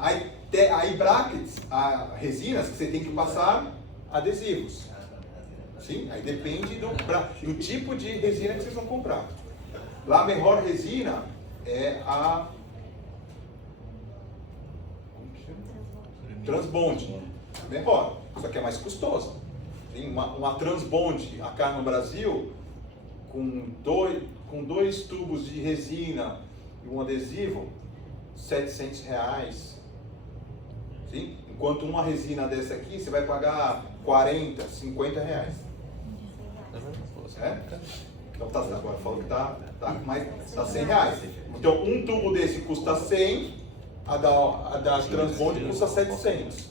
Aí brackets, resinas que você tem que passar adesivos. Sim? Aí depende do tipo de resina que vocês vão comprar. Lá a melhor resina é a Transbond. Melhor, só que é mais custosa. Tem uma Transbond acá no Brasil com dois tubos de resina e um adesivo, R$700. Sim? Enquanto uma resina dessa aqui você vai pagar R$40, R$50. Então tá, agora falou que tá mais, tá 100 reais. Então um tubo desse custa 100, a da Transbond custa 700.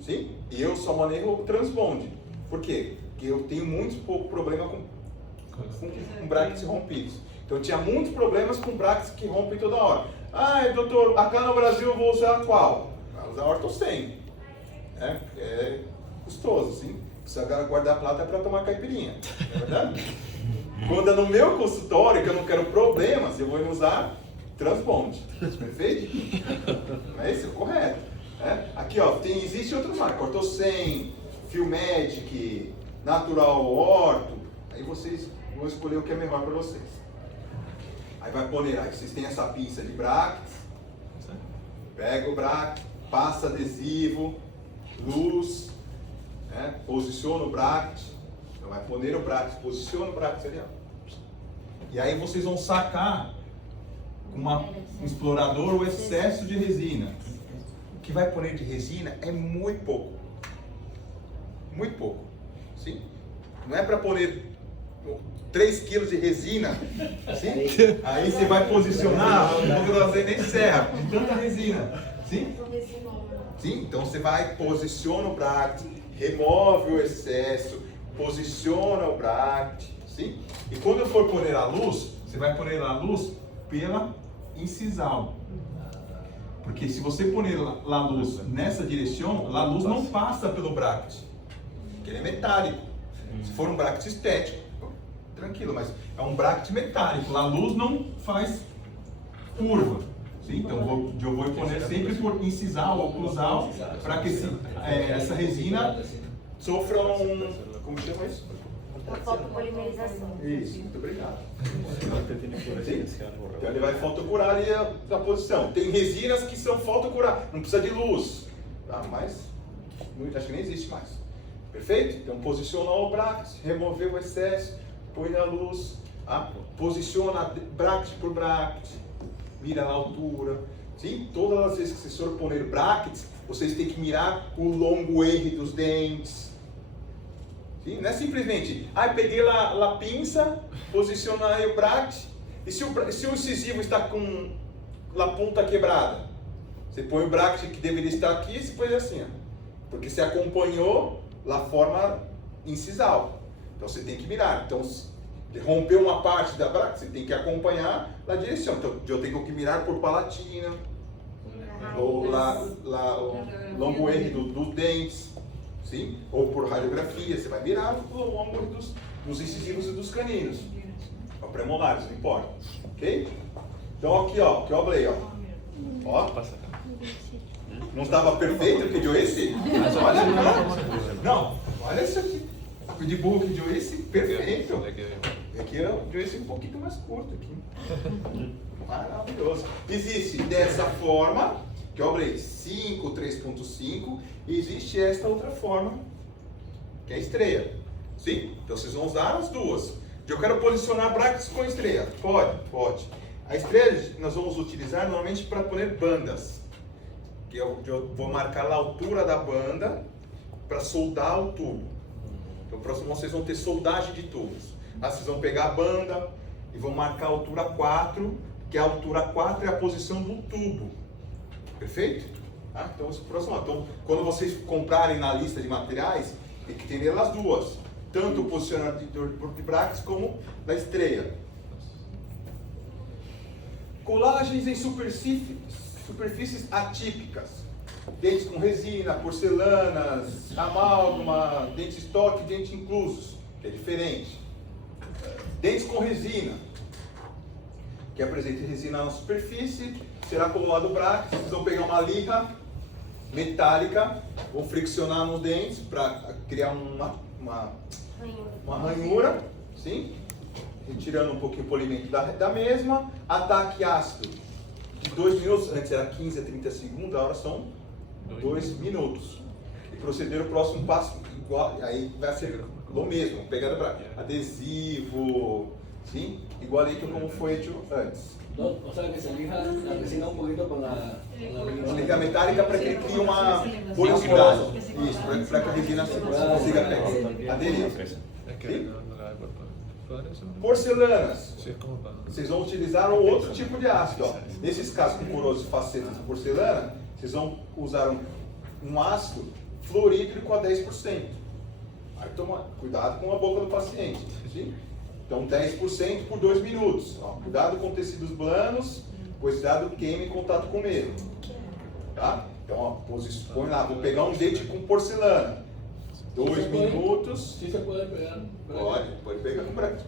Sim? E eu só manejo o Transbond. Por quê? Porque eu tenho muito pouco problema com brackets rompidos. Então eu tinha muitos problemas com brackets que rompem toda hora. Ah, doutor, acá no Brasil eu vou usar qual? Vou usar Ortho 100. É custoso, sim. Precisa guardar plata para tomar caipirinha. Não é verdade? Quando é no meu consultório, que eu não quero problemas, eu vou usar Transbond. Perfeito? Não é isso? Correto. Aqui, ó, existe outra marca. Ortho 100, Filmedic, Natural Ortho. Aí vocês vão escolher o que é melhor para vocês. Aí vai poner, aí vocês têm essa pinça de brackets, pega o bracket, passa adesivo, luz, posiciona o bracket, então vai poner o bracket, posiciona o bracket ali, ó. E aí vocês vão sacar com um explorador o excesso de resina. O que vai poner de resina é muito pouco. Muito pouco. Sim? Não é para poner 3 kg de resina, sim? Aí você vai posicionar, não vou fazer nem serra, com tanta resina, sim? Sim? Então você vai, posiciona o bracket, remove o excesso, posiciona o bracket, sim? E quando eu for poner a luz, você vai poner a luz pela incisal. Porque se você poner a luz nessa direção, a luz não passa pelo bracket, porque ele é metálico. Se for um bracket estético, tranquilo, mas é um bracket metálico, a luz não faz curva. Sim? Então eu vou poner sempre por incisal ou cruzal para que essa resina sofra como chama isso? A fotopolimerização. Isso, muito obrigado. Sim? Então ele vai fotocurar ali a posição. Tem resinas que são fotocurar, não precisa de luz. Mas acho que nem existe mais. Perfeito? Então posiciona o bracket, remover o excesso, põe na luz, posiciona bracket por bracket, mira a altura. Sim? Todas as vezes que vocês forem poner brackets, vocês têm que mirar o longo erro dos dentes. Sim? Não é simplesmente, peguei a pinça, posicionei o bracket, e se o incisivo está com a ponta quebrada, você põe o bracket que deveria estar aqui e você põe assim, porque você acompanhou a forma incisal. Então você tem que mirar. Então, se rompeu uma parte da bracket, você tem que acompanhar a direção. Então eu tenho que mirar por palatina, ou o longo erro dos dentes, sim? Ou por radiografia, você vai mirar o longo erro dos incisivos e dos caninos. Ou premolares, não importa. Ok? Então aqui, ó, que eu falei, ó. Não estava perfeito o que deu esse? Mas olha, não, olha isso aqui. O de burro que deu esse, perfeito. Aqui deu esse um pouquinho mais curto aqui. Maravilhoso. Existe dessa forma, que eu falei 5, 3.5, e existe esta outra forma, que é a estreia. Sim? Então vocês vão usar as duas. Eu quero posicionar brackets com estreia. Pode. A estreia nós vamos utilizar normalmente para poner bandas. Que eu vou marcar a altura da banda para soldar o tubo. Então, próximo vocês vão ter soldagem de tubos. Vocês vão pegar a banda e vão marcar a altura 4, que a altura 4 é a posição do tubo. Perfeito? Então, quando vocês comprarem na lista de materiais, tem que ter as duas. Tanto o posicionador de brackets como da estreia. Colagens em superfícies atípicas. Dentes com resina, porcelanas, amálgama, dente estoque, dente inclusos, que é diferente. Dentes com resina, que apresenta resina na superfície, será colado o bracket. Vocês vão pegar uma lija metálica, vão friccionar nos dentes para criar uma ranhura, sim? Retirando um pouquinho o polimento da mesma. Ataque ácido de 2 minutos, antes era 15 a 30 segundos, agora são 2 minutos. E proceder o próximo passo, igual, aí vai ser o mesmo, pegando para adesivo, sim? Igualito como foi hecho antes. O sea que se lija la resina un poquito con la Uma liga metálica para que ele crie uma porosidade. Isso, para que a resina consiga aderir. Porcelanas. Vocês vão utilizar um outro tipo de ácido. Ó. Nesses casos com coroas e facetas de porcelana, vocês vão usar um ácido fluorídrico a 10%. Aí toma cuidado com a boca do paciente. Sim? Então 10% por 2 minutos. Ó, cuidado com tecidos blandos, pois dado queima em contato com o meio. Tá? Então ó, põe lá, vou pegar um dente com porcelana. 2 minutos. Sí se puede pegar. Pode pegar com bracket.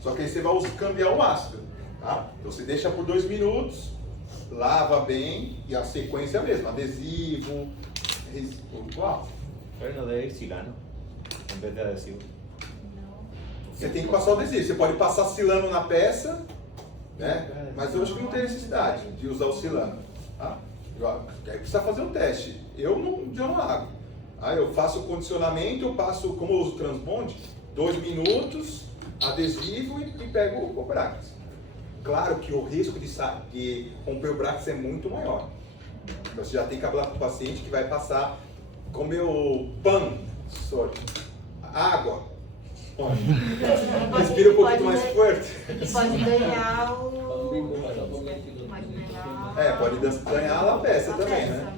Só que aí você vai cambiar o ácido. Tá? Então você deixa por 2 minutos, lava bem e a sequência é a mesma. Adesivo, igual. Pero no debe ir silano, en vez de adhesivo. Você tem que passar o adesivo. Você pode passar silano na peça, né? Mas eu acho que não tem necessidade de usar o silano. Tá? Aí precisa fazer um teste. Eu não hago. Aí eu faço o condicionamento, eu passo, como eu uso transbond, 2 minutos, adesivo e pego o bracket. Claro que o risco de romper o bracket é muito maior. Então você já tem que falar para o paciente que vai passar, comer pão, água. Respira um pouquinho mais forte. Ele pode ganhar o... Pode ganhar a peça também, né?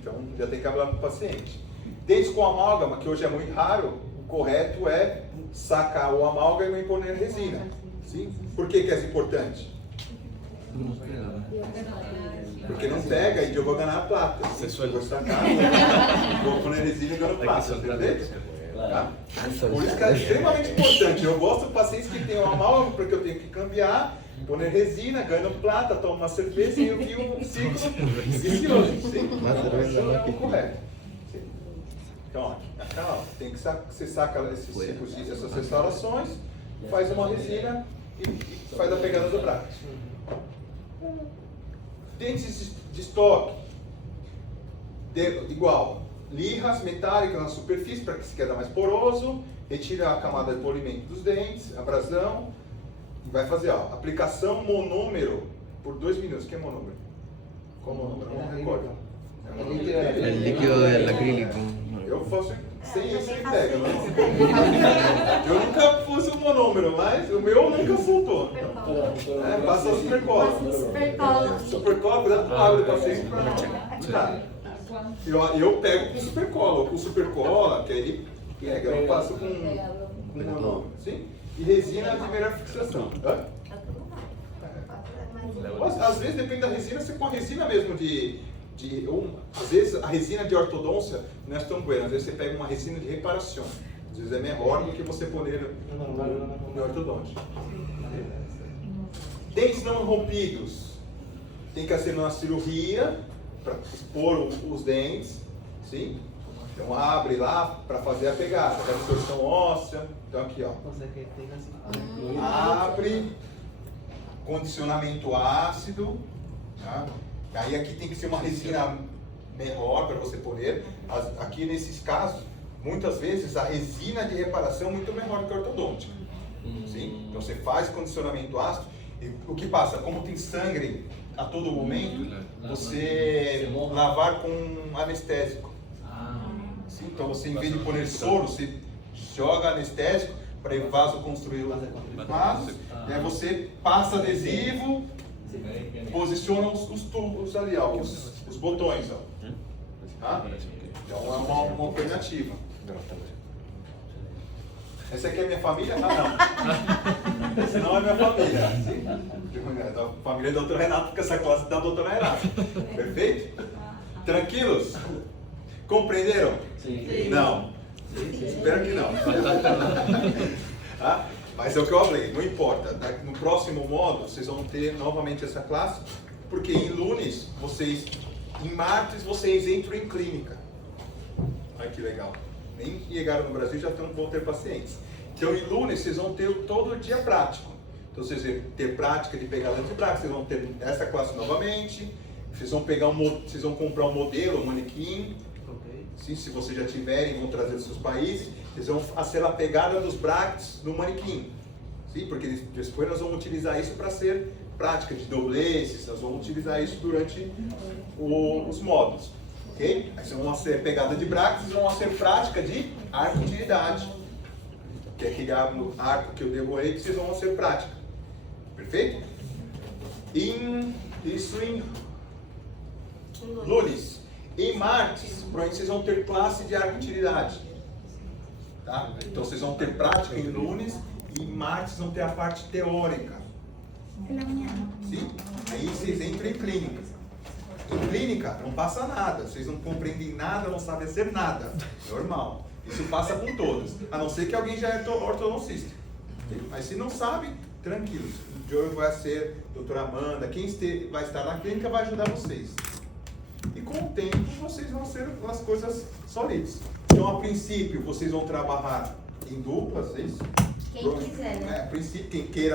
Então já tem que falar para o paciente. Dentes com amálgama, que hoje é muito raro, o correto é sacar o amálgama e pôr na resina. Sim? Por que é importante? Porque não pega e eu vou ganhar a plata. Eu vou sacar, vou pôr na resina e ganho plata, entendeu? Tá? Por isso que é extremamente importante. Eu gosto de pacientes que têm o amálgama, porque eu tenho que cambiar, pôr na resina, ganho plata, tomo uma cerveja e eu vi um ciclo vicioso. Isso é o correto. Então, ó, tem que você saca esses ciclos, essas restaurações, faz uma resina e faz a pegada do bracket. Dentes de estoque, igual, lirras metálicas na superfície para que se quede mais poroso, retira a camada de polimento dos dentes, abrasão, e vai fazer, ó, aplicação monômero por 2 minutos. O que é monômero? Qual monômero? Não recordo. El líquido del acrílico. Eu faço sem isso e pega, né? Eu nunca pus o monômero, mas o meu nunca soltou. Passa a supercola. Supercola, cuidado com a água do paciente pra... Eu pego com supercola. Com supercola, que aí ele pega. Eu passo com monômero. Sim? E resina de primeira fixação. Às vezes, depende da resina, você põe resina mesmo às vezes a resina de ortodôncia não é tão boa, às vezes você pega uma resina de reparação, às vezes é melhor do que você pôr no ortodôntico. Dentes não rompidos, tem que ser uma cirurgia para expor os dentes, sim? Então abre lá para fazer a pegada, a absorção óssea. Então aqui, ó, abre, condicionamento ácido, tá? Aí aqui tem que ser uma resina melhor para você poder. Aqui nesses casos, muitas vezes a resina de reparação é muito melhor que a ortodôntica. Sim? Então você faz condicionamento ácido. E o que passa? Como tem sangue a todo momento, você lavar com anestésico. Sim? Então você, em vez de pôr soro, você joga anestésico para o vaso construir os vasos. E aí você passa adesivo. Posiciona os tubos ali, ó, os botões, ó. Tá? Então é uma alternativa. Essa aqui é minha família? Ah, não. Essa não é minha família. A família do Dr. Renato, porque essa classe é da Dra. Renata. Perfeito? Tranquilos? Compreenderam? Sim. Não. Espero que não. Tá? Mas é o que eu falei, não importa. No próximo módulo, vocês vão ter novamente essa classe, porque em lunes, em martes, vocês entram em clínica. Olha que legal. Nem chegaram no Brasil, já vão ter pacientes. Então, em lunes, vocês vão ter todo o dia prático. Então, vocês vão ter prática de pegada de bracket, vocês vão ter essa classe novamente, vocês vão vocês vão comprar um modelo, um manequim. Sim, se vocês já tiverem, vão trazer dos seus países. Vocês vão fazer a pegada dos brackets no manequim. Sim, porque depois nós vamos utilizar isso para ser prática de dobleces, nós vamos utilizar isso durante os módulos. Ok? Aí vocês vão fazer pegada de brackets e vão fazer prática de arco de idade. que é aquele arco que eu devorei, que vocês vão ser prática. Perfeito? Isso em lunes. Em martes, provavelmente vocês vão ter classe de arco de utilidade. Tá? Então vocês vão ter prática em lunes e em martes vão ter a parte teórica. Sim? Aí vocês entram em clínica. Em clínica não passa nada, vocês não compreendem nada, não sabem fazer nada. Normal. Isso passa com todas. A não ser que alguém já é ortodoncista. Mas se não sabe, tranquilos. O Joe vai ser doutora Amanda, quem vai estar na clínica vai ajudar vocês. E com o tempo vocês vão ser as coisas sólidas. Então a princípio vocês vão trabalhar em duplas, é isso? Quem quiser, né? A princípio, quem queira